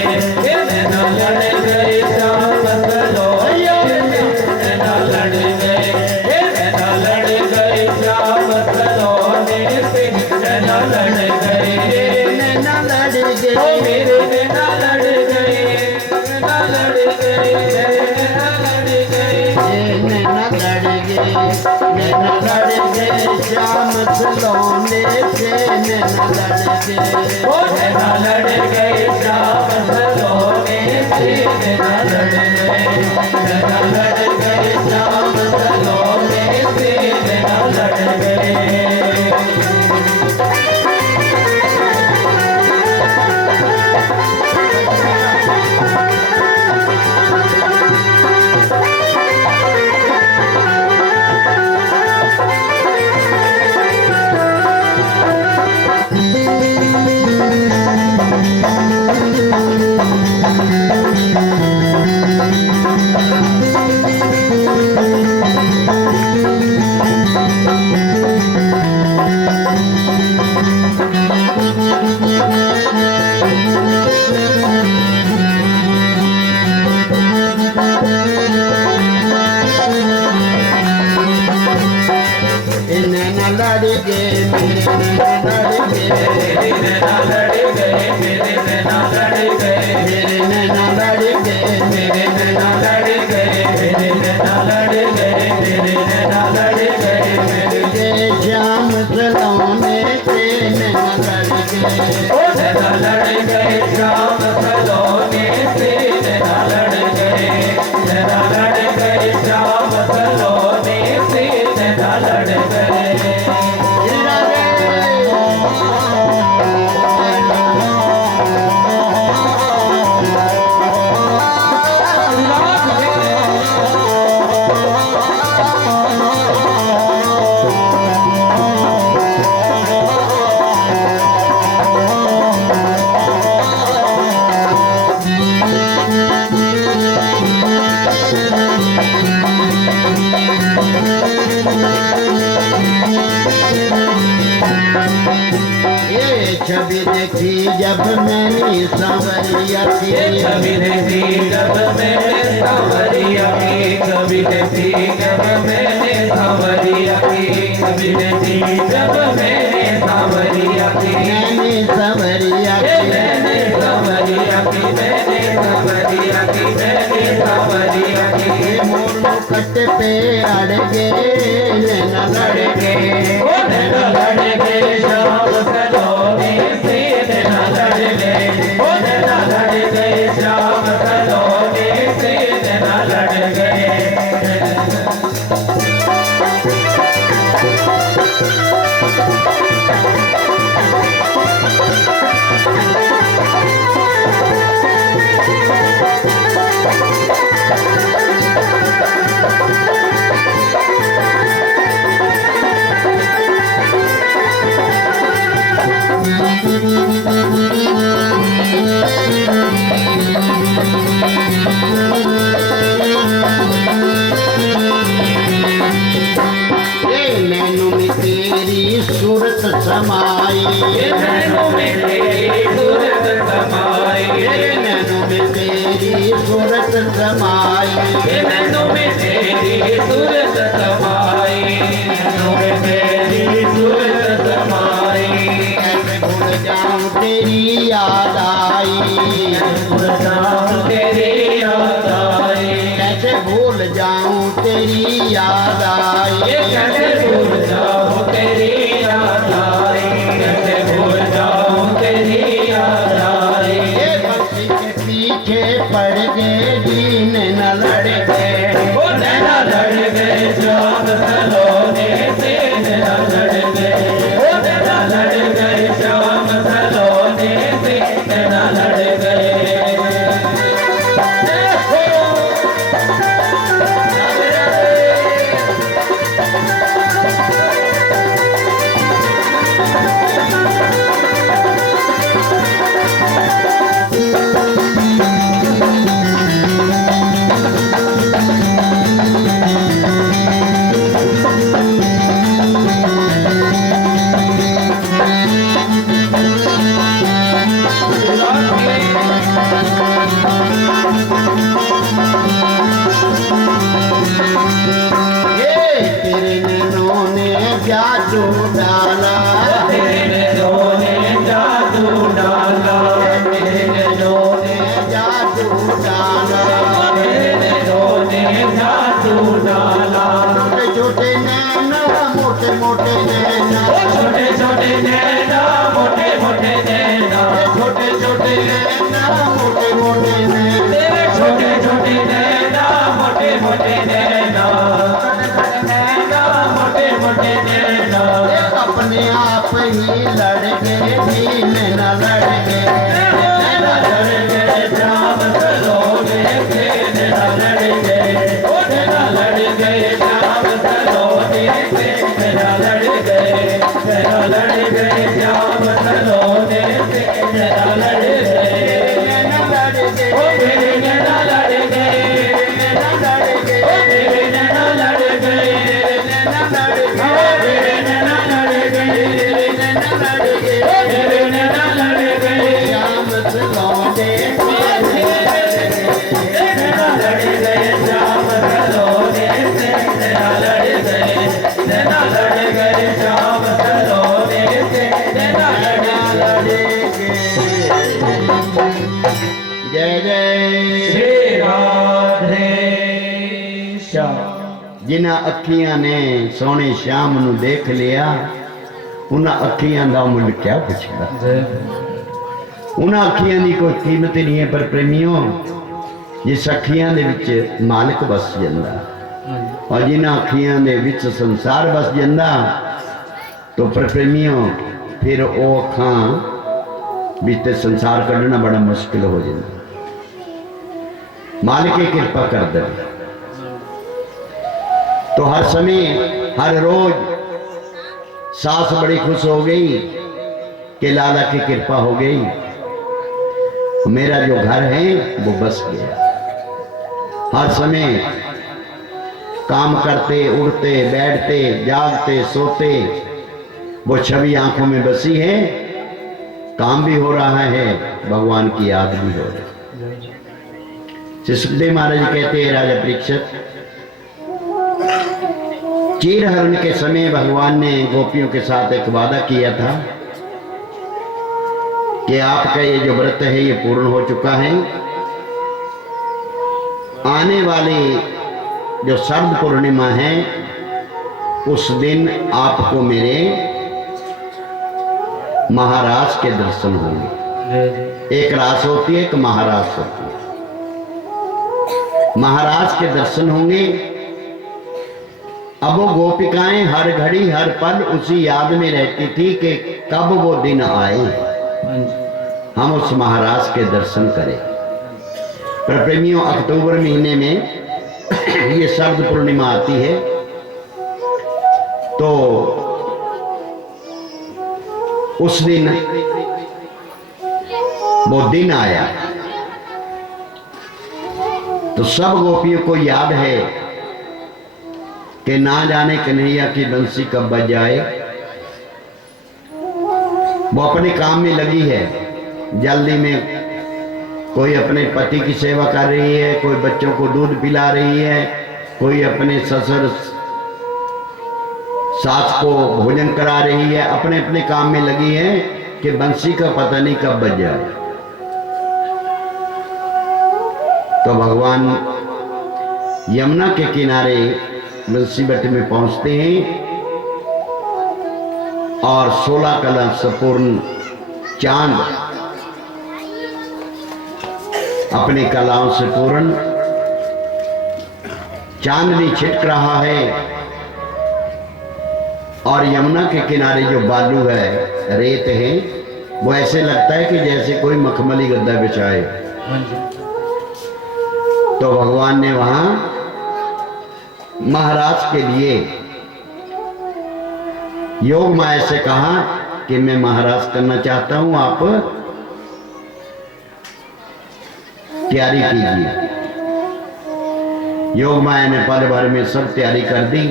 नैना लड़ गए श्याम सलोने से, नैना लड़ गए, नैना लड़ गए श्याम सलोने से, नैना लड़ गए, नैना लड़ ओ गए, मेरे नैना लड़ गए, नैना लड़ गए, नैना लड़ गए, नैना लड़ गए, नैना लड़ गए श्याम सलोने से, नैना लड़ गए, ओ नैना लड़ गए श्याम सलोने से, नैना लड़ गए, नैना लड़ गए श्याम सलोने से, नैना लड़ गए। नैना लड़ गए, मेरे नैना लड़ गए, मेरे नैना लड़ गए, मेरे नैना लड़ गए, मेरे नैना लड़ गए, मेरे नैना लड़ गए, मेरे नैना लड़ गए, मेरे नैना लड़ गए, मेरे श्याम सलोने से, नैना लड़ गए, ओ नैना लड़ गए श्याम सलोने से, नैना लड़ गए, नैना लड़ गए श्याम सलोने से, नैना लड़ गए। ये छवि देखी जब मैंने सांवरिया की, कभी देखी जब मैंने सांवरिया की, कभी देखी जब मैंने सांवरिया की, कभी देखी जब मैंने सांवरिया की, मैंने सांवरिया की, मैंने सांवरिया की, मैंने सांवरिया की, मैंने सांवरिया की, मोर मुकट पे अड़ गए, नैना लड़ गए, ओ नैना लड़ गए श्याम सलोने से, नैना लड़ गए, ओ नैना लड़ गए श्याम सलोने से, नैना लड़ गए। नैनों में तेरी सूरत समाई, नैनों में तेरी सूरत समाई, नैनों में तेरी सूरत समाई, नैनों में तेरी सूरत समाई, नैनों में तेरी सूरत समाई, कैसे भूल जाऊं तेरी याद आई, भूल जाऊं तेरी याद आई, कैसे भूल जाऊं तेरी याद आई, कैसे भूल जाऊं तेरी याद आई, कैसे भूल जाऊं तेरी याद आई। ये बच्ची के पीछे पड़ गए जी, नैना लड़ गए, ओ नैना लड़ गए श्याम सलोने से, नैना लड़ गए, ओ नैना लड़ गए श्याम सलोने से, नैना लड़ गए। वाला छोटे छोटे नैना मोटे मोटे नैना छोटे छोटे नैना मोटे मोटे नैना छोटे छोटे नैना मोटे मोटे नैना तेरे छोटे छोटे नैना मोटे मोटे नैना नैना मोटे मोटे नैना अपने आप ही लड़ गए भी नैना लड़ गए नैना लड़ गए श्याम सलोने से नैना लड़ गए ओ नैना लड़ गए श्याम सलोने से नैना लड़ गए नैना लड़ गए श्याम सलोने से नैना लड़ गए नैना लड़ गए ओ मेरे नैना लड़ गए नैना लड़ गए ओ मेरे नैना लड़ गए नैना लड़ ओ गए मेरे नैना लड़ गए नैना लड़ गए ओ मेरे नैना लड़ गए श्याम सलोने नैना लड़ गए श्याम सलोने से नैना लड़ गए नैना लड़ गए श्याम सलोने से नैना लड़ गए जय जय श्री राधे श्याम जिन्हां अखियां ने सोने श्याम नू देख लिया उन्हां अखियां दा मुल क्या पुछदा उन्हां अखियां दी कोई कीमत नहीं है पर प्रेमियों जिस अखियां दे विच मालिक बस जांदा और जिन्हां अखियां दे विच संसार बस जांदा तो पर प्रेमियों फिर ओ अखां बीते संसार कढ़ना बड़ा मुश्किल हो जाता मालिक की कृपा कर दे तो हर समय हर रोज सास बड़ी खुश हो गई कि लाला की कृपा हो गई मेरा जो घर है वो बस गया हर समय काम करते उड़ते बैठते जागते सोते वो छवि आंखों में बसी है काम भी हो रहा है भगवान की याद भी हो रही है सुखदेव महाराज कहते हैं राजा परीक्षित चीरहरण के समय भगवान ने गोपियों के साथ एक वादा किया था कि आपका ये जो व्रत है ये पूर्ण हो चुका है आने वाली जो शरद पूर्णिमा है उस दिन आपको मेरे महाराज के दर्शन होंगे एक रास होती है एक महाराज होती है महाराज के दर्शन होंगे अब वो गोपिकाएं हर घड़ी हर पल उसी याद में रहती थी कि कब वो दिन आए हम उस महाराज के दर्शन करें पर प्रेमियों अक्टूबर महीने में ये शरद पूर्णिमा आती है तो उस दिन वो दिन आया तो सब गोपियों को याद है कि ना जाने कन्हैया की बंसी कब बज जाए वो अपने काम में लगी है जल्दी में कोई अपने पति की सेवा कर रही है कोई बच्चों को दूध पिला रही है कोई अपने ससुर सास को भोजन करा रही है अपने अपने काम में लगी है कि बंसी का पता नहीं कब बज जाए तो भगवान यमुना के किनारे बंसी बट में पहुंचते हैं और 16 कला संपूर्ण चांद अपनी कलाओं से पूर्ण चांदनी छिटक रहा है और यमुना के किनारे जो बालू है रेत है वो ऐसे लगता है कि जैसे कोई मखमली गद्दा बिछाए तो भगवान ने वहां महाराज के लिए योग माया से कहा कि मैं महाराज करना चाहता हूं आप तैयारी कीजिए योग माया ने पल भर में सब तैयारी कर दी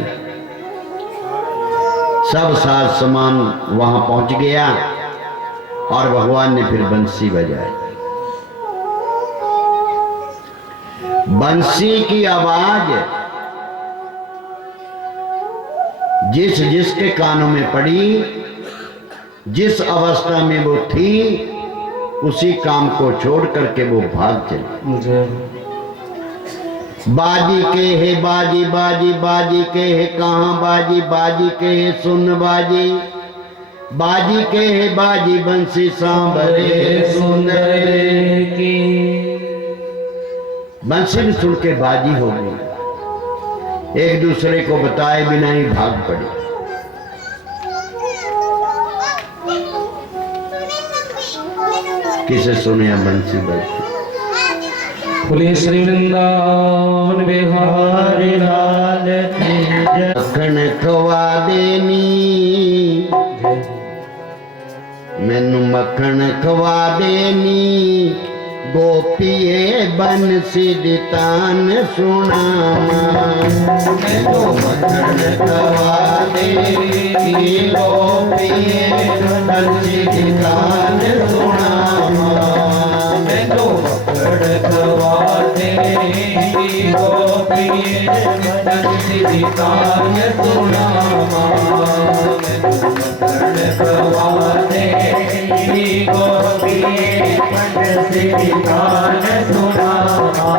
सब साज सामान वहां पहुंच गया और भगवान ने फिर बंसी बजाई बंसी की आवाज जिस जिसके कानों में पड़ी जिस अवस्था में वो थी उसी काम को छोड़ करके वो भाग चली बाजी के है बाजी बाजी बाजी के है कहाँ बाजी बाजी के है सुन बाजी बाजी के है बाजी बंसी सांभरे सुंदर की। बंसी भी सुन के बाजी हो गई, एक दूसरे को बताए बिना ही भाग पड़ी। किसे सुने बंसी बजती। बोले श्री वृंदावन बिहारी लाल की जय। मक्खन खवा देनी मैनू मक्खन खवा देनी गोपीए बंसी दी तान सुनावा। मैनू मक्खन खवा देनी गोपीए बंसी दी तान सुनावा। मैनू मक्खन खवा देनी गोपीए बंसी दी तान सुनावा। मैनू मक्खन खवा देनी गोपीए बंसी दी तान सुनावा।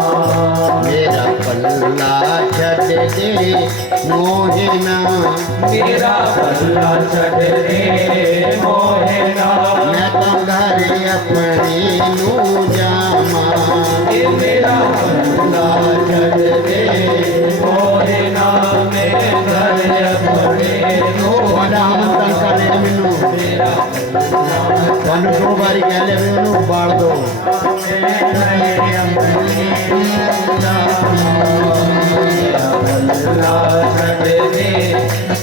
मेरा पल्ला छड़ दे मोहना मेरा पल्ला छड़ दे मोहना। मैं तो घर अपने नू जामा। ये मेरा पल्ला छड़ दे मोहना। मैं घर अपने नू राम तंग करे मैनू थानू दो बारी कह लिया भी उन्होंने बाढ़ दो। पल्ला छड़ दे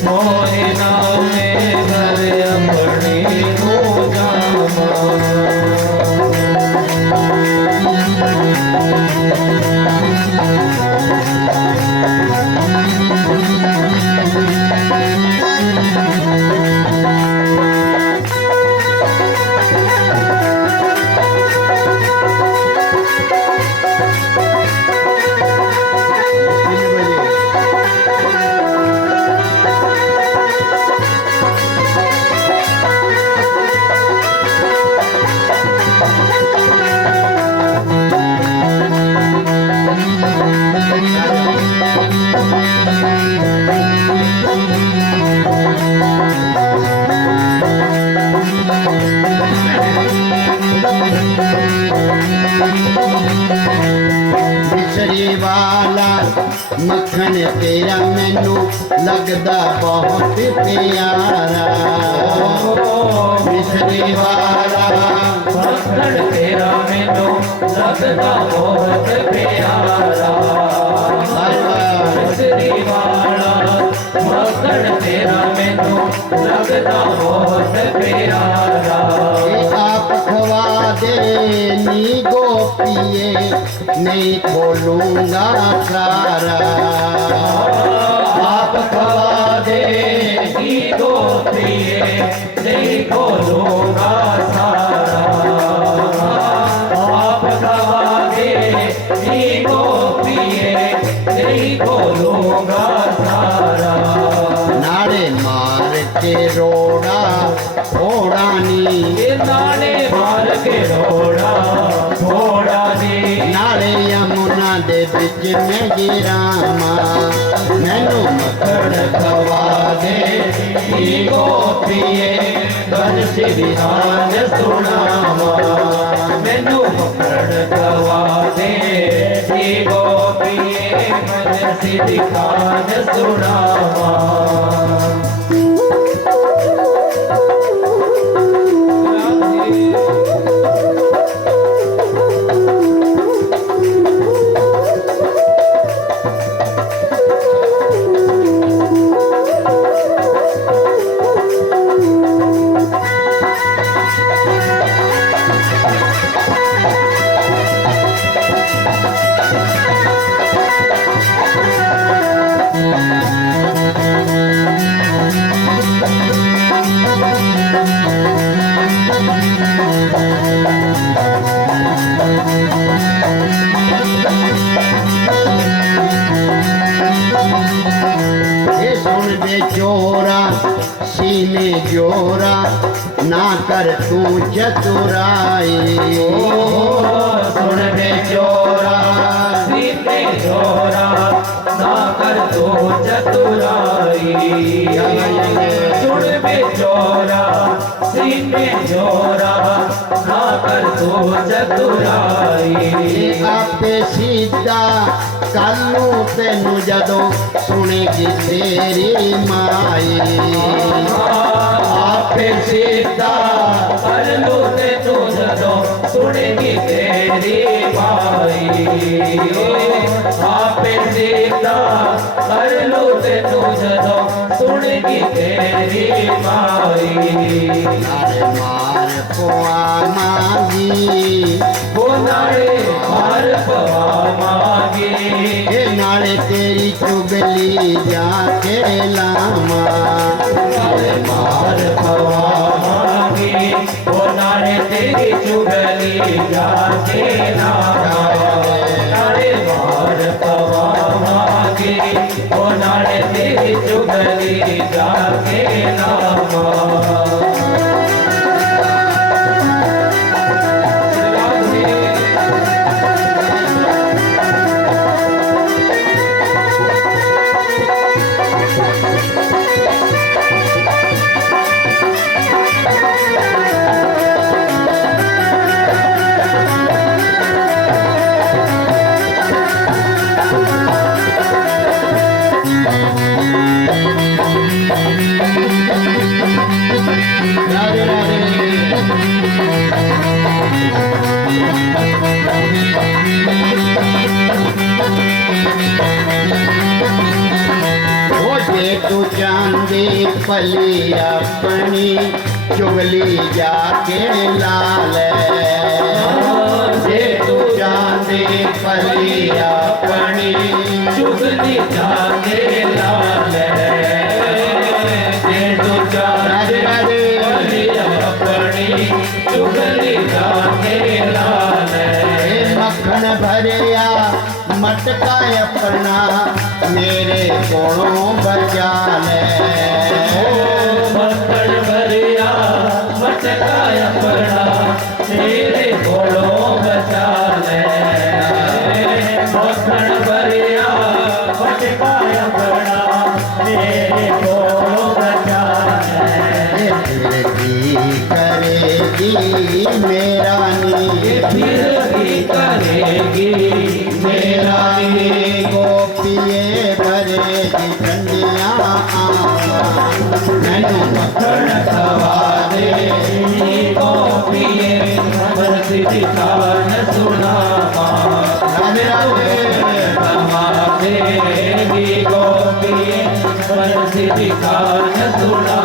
मोहना। मैं घर अपने नू जामा। मिसरी वाला मक्खन तेरा मैनू लगदा बहुत प्यारा। मिसरी वाला मक्खन तेरा मैनू लगदा बहुत प्यारा। मिसरी वाला मक्खन तेरा मैनू लगदा बहुत प्यारा। आप खवा दे नी गोपिए नहीं खोलूंगा सारा। आप खवा दे नी गोपिए नहीं खोलूंगा सारा। आप खवा दे नी गोपिए नहीं खोलूंगा सारा। नारे मार के रोड़ा थोड़ा नी ये नाले मार के रोड़ा थोड़ा नी। नाले यमुना दे बिच में गिरामा। मैनू मक्खन खवा दे नी गोपिए बंसी दी तान सुनावा। मैनू मक्खन खवा दे नी गोपिए बंसी दी तान सुनावा। चोरा सीने जोरा ना कर तू चतुराई। सुन बे चोरा सीने में जोरा ना कर दो चतुराई सुन में जोरा सीन में जोरा ना कर दो चतुराई आपे सीधा कालू तेनू जदों सुनेगी तेरी माई आपे सीधा कर लो ते तू जदों सुनेगी तेरी माई आपे सीधा कर लो ते तू जदों सुनेगी तेरी माई नारे मार पुआ मांगी वो नारे मार पवा मांगे ए नारे तेरी चुगली जाके लामा नारे मार पवा मांगे वो नारे तेरी चुगली जाके लामा नारे मार पवा मांगे वो नारे तेरी चुगली जाके लामा राधे राधे जे तू चांदी पली अपनी चुगली जाके लाल जे तू चांदी पली अपनी चुगली जाके लाल जे तू राधे राधे अपनी चुगली जाके लाल मक्खन भरिया मटका अपना मेरे कोलों बचा ले मक्खन भरिया मटका अपना मेरे कोलों बचा ले मक्खन भरिया मटका अपना मेरे कोलों बचा ले फिर भी करेगी मेरा नी फिर भी करेगी मेरा नी गोपिए भरेगी ठंडिया मैनू मक्खन खवा दे को पिए बरसी दिखान सुना राधे राधे खवा देगी को पिए बरसी दिखान सुना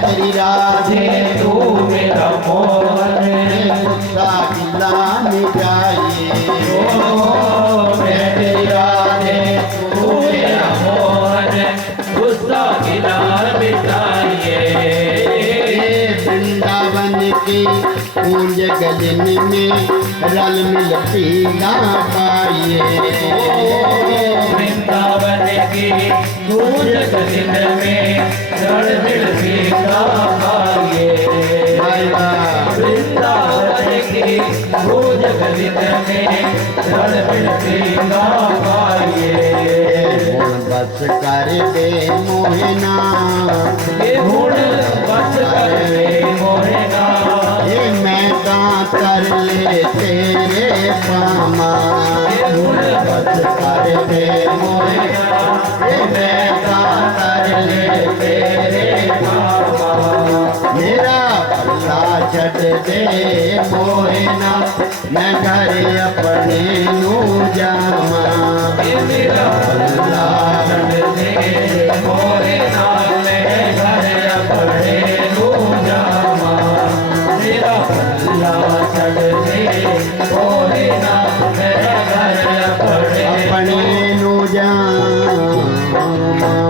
तेरी राधे तू मेरा मोहन गुस्सा गिला मिटाइए मैं तेरी राधे तू मेरा मोहन गुस्सा गिला मिटाइए वृंदावन की पूंज गगन में रल मिल पीला पाइए वृंदावन की गूंज गगन में रल मिल पीला पाइए वृंदावन की गूंज गगन में रल मिल पीला पाइए बस कर दे मोहना ये हुण बस कर दे मोहना ये मैं कर ले तेरे पामा ये हुण बस कर दे मोहना ये मैं कर ले तेरे पामा मेरा पल्ला छड़ दे मोहे ना मैं घर अपने नू जावा ये मेरा पल्ला छड़ दे मोहे नाल मैं घर अपने नू जावा मेरा पल्ला छड़ दे मोहे नाल मैं घर अपने नू जावा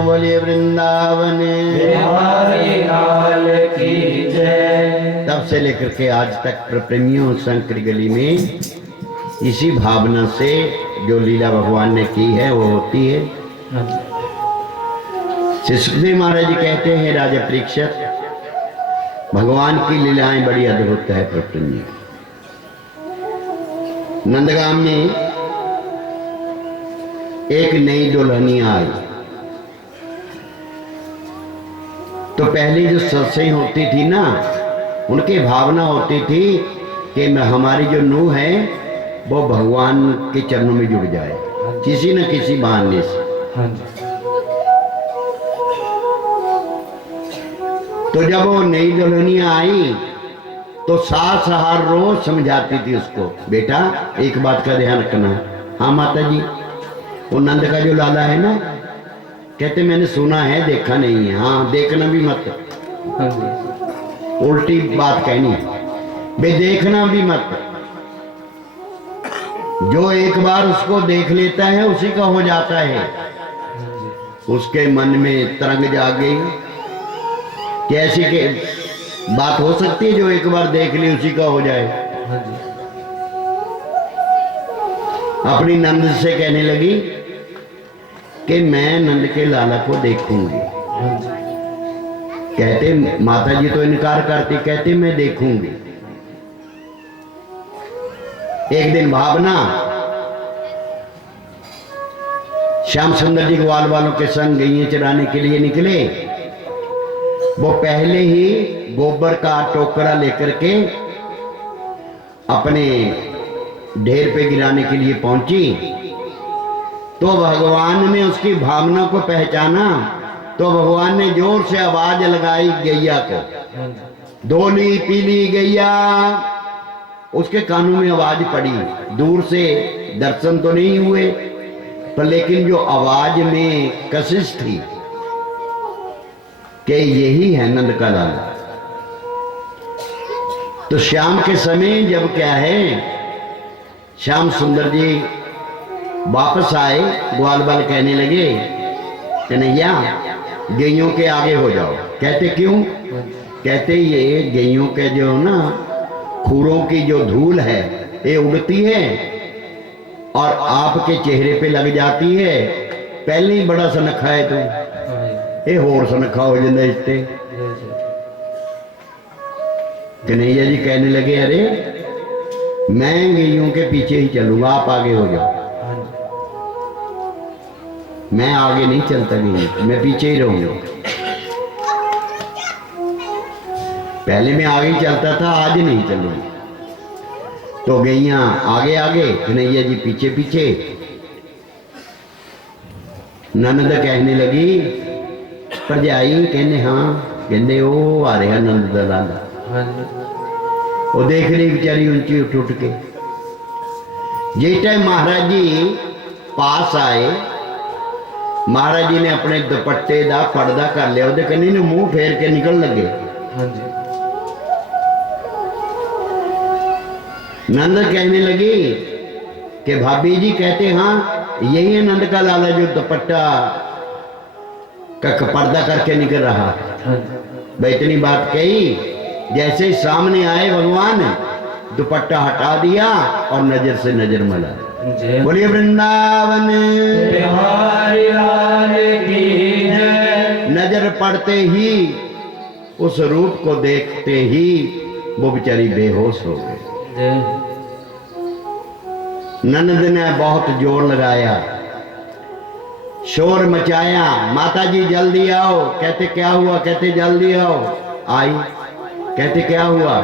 बोलिए वृंदावन बिहारी लाल की जय। तब से लेकर के आज तक प्रेमियों शंकर गली में इसी भावना से जो लीला भगवान ने की है वो होती है। श्री सुखदेव महाराज जी कहते हैं राजा परीक्षित भगवान की लीलाएं बड़ी अद्भुत है प्रेमियों। नंदगाम में एक नई दुल्हनिया आई तो पहले जो सत्संग होती थी ना उनकी भावना होती थी कि हमारी जो नूह है वो भगवान के चरणों में जुड़ जाए किसी न किसी बहाने से। तो जब वो नई दुल्हनिया आई तो सास हर रोज समझाती थी उसको बेटा एक बात का ध्यान रखना। हाँ माता जी। वो नंद का जो लाला है ना कहते मैंने सुना है देखा नहीं है। हाँ देखना भी मत उल्टी बात कहनी बे देखना भी मत। जो एक बार उसको देख लेता है उसी का हो जाता है। उसके मन में तरंग जाग गई कि ऐसी के बात हो सकती है जो एक बार देख ली उसी का हो जाए। अपनी नंद से कहने लगी कि मैं नंद के लाला को देखूंगी। कहते माता जी तो इनकार करती कहते मैं देखूंगी। एक दिन भावना श्याम सुंदर जी ग्वाल वालों के संग गईं चराने के लिए निकले। वो पहले ही गोबर का टोकरा लेकर के अपने ढेर पे गिराने के लिए पहुंची तो भगवान ने उसकी भावना को पहचाना तो भगवान ने जोर से आवाज लगाई गैया को। धोली पीली गैया उसके कानों में आवाज पड़ी। दूर से दर्शन तो नहीं हुए पर लेकिन जो आवाज में कशिश थी कि यही है नंद का लाला। तो शाम के समय जब क्या है श्याम सुंदर जी वापस आए ग्वाल बाल कहने लगे कन्हैया गैयों के आगे हो जाओ। कहते क्यों? कहते ये गैयों के जो ना खुरों की जो धूल है ये उड़ती है और आपके चेहरे पे लग जाती है। पहले ही बड़ा सनखा है तू ये होर सनखा हो जाता इससे। कन्हैया जी कहने लगे अरे मैं गैयों के पीछे ही चलूंगा आप आगे हो जाओ। मैं आगे नहीं चलता गई मैं पीछे ही रहूंगा। पहले मैं आगे चलता था आज नहीं चलूंगा। तो गैया आगे आगे कन्हैया जी पीछे पीछे। ननद कहने लगी भरजाई कहने हाँ कहने वो आ रहा नंद दा लाला। वो देख रही बेचारी ऊंची उठ उठ के। जिस टाइम महाराज जी पास आए महाराज जी ने अपने दुपट्टे का पर्दा कर लिया ਉਹਦੇ ਕੰਨੀ ਨੂੰ मुंह फेर के निकल लगे। नंद कहने लगी कि भाभी जी कहते हाँ यही है नंद का लाला जो दुपट्टा का पर्दा करके निकल रहा। भाई इतनी बात कही जैसे ही सामने आए भगवान दुपट्टा हटा दिया और नजर से नजर मिला। बोलिए वृंदावन बिहारी लाल की जय। नजर पड़ते ही उस रूप को देखते ही वो बेचारी बेहोश हो गई। ननद ने बहुत जोर लगाया शोर मचाया माता जी जल्दी आओ। कहते क्या हुआ? कहते जल्दी आओ। आई कहते क्या हुआ?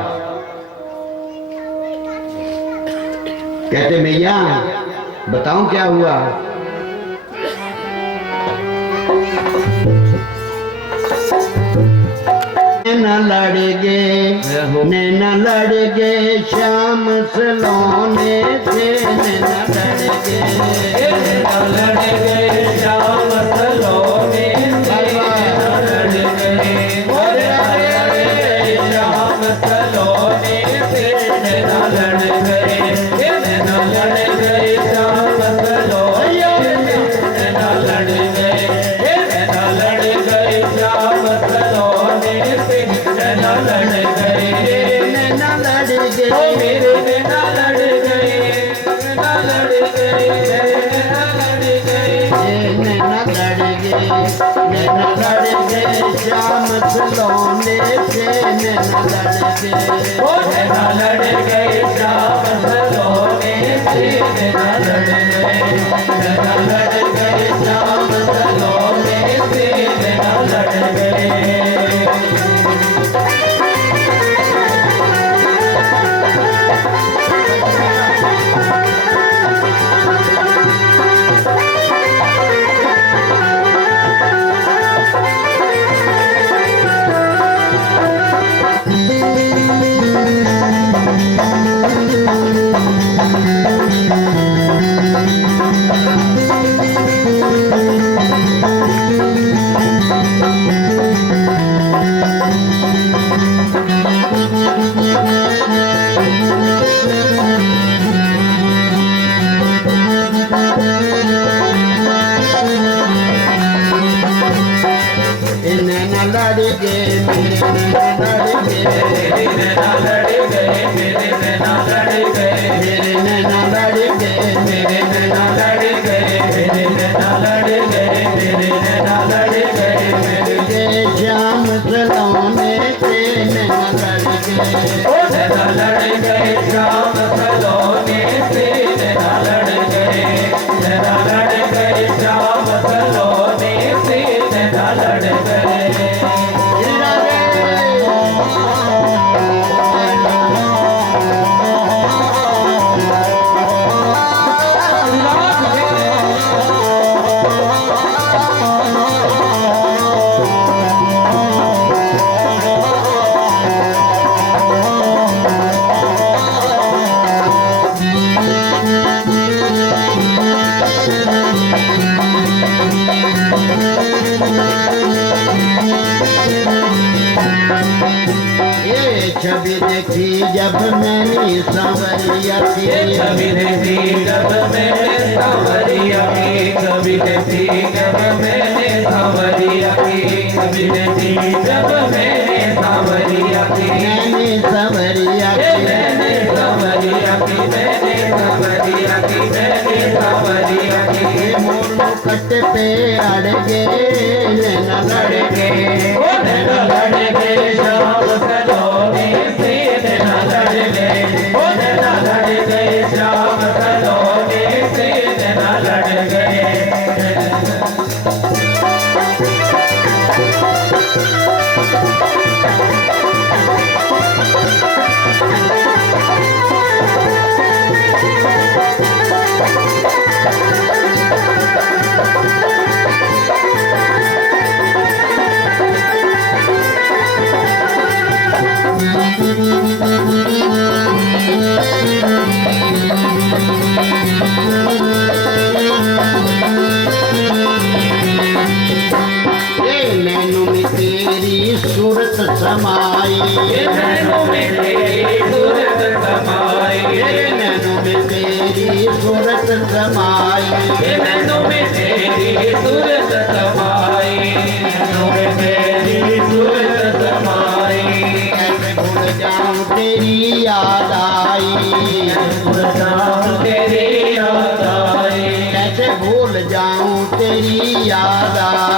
कहते मैया बताऊं क्या हुआ? नैना लड़ गए, नैना लड़ गए श्याम सलोने से, नैना लड़ गए, लड़ गए श्याम सलोने से, लड़ गए श्याम सलोने से, लड़ गए लड़ गए श्याम सलोने से, लड़ गए लड़ गए श्याम सलोने से, लड़ गए नैना लड़ गए, ओ मेरे नैना लड़ गए, लड़ गए लड़ गए नैना लड़ गए, नैना लड़ गए श्याम सलोने से, नैना लड़ गए, ओ नैना लड़ गए श्याम सलोने से, नैना लड़ गए नैना लड़ गए श्याम सलोने से, नैना लड़ गए नैना लड़ गए, मेरे नैना लड़ गए, मेरे नैना लड़ गए, मेरे नैना लड़ गए, मेरे नैना लड़ गए, मेरे नैना लड़ गए, मेरे नैना लड़ गए, मेरे नैना लड़ गए, गए श्याम सलोने से, नैना लड़ गए, ओ नैना लड़ गए श्याम सलोने से, नैना लड़ गए नैना लड़ गए श्याम सलोने से, नैना लड़ गए ये छवि देखी जब मैंने सांवरिया की, कभी देखी जब मैंने सांवरिया की, कभी देखी जब मैंने सांवरिया की, कभी देखी जब मैंने सांवरिया की, मैंने सांवरिया की, मैंने सांवरिया की, मैंने सांवरिया की, मैंने सांवरिया की, मोर मुकट पे अड़ गए, नैना लड़ गए, ओ नैना लड़ गए श्याम सलोने से, नैना लड़ गए, ओ नैना लड़ गए श्याम सलोने से, नैना लड़ गए नैनों में तेरी सूरत समाई, नैनों में तेरी सूरत समाई, नैनों में तेरी सूरत समाई, नैनों में तेरी सूरत समाई, नैनों में तेरी सूरत समाई, कैसे भूल जाऊं तेरी याद आई, भूल जाऊं तेरी याद आई, कैसे भूल जाऊं तेरी याद आई,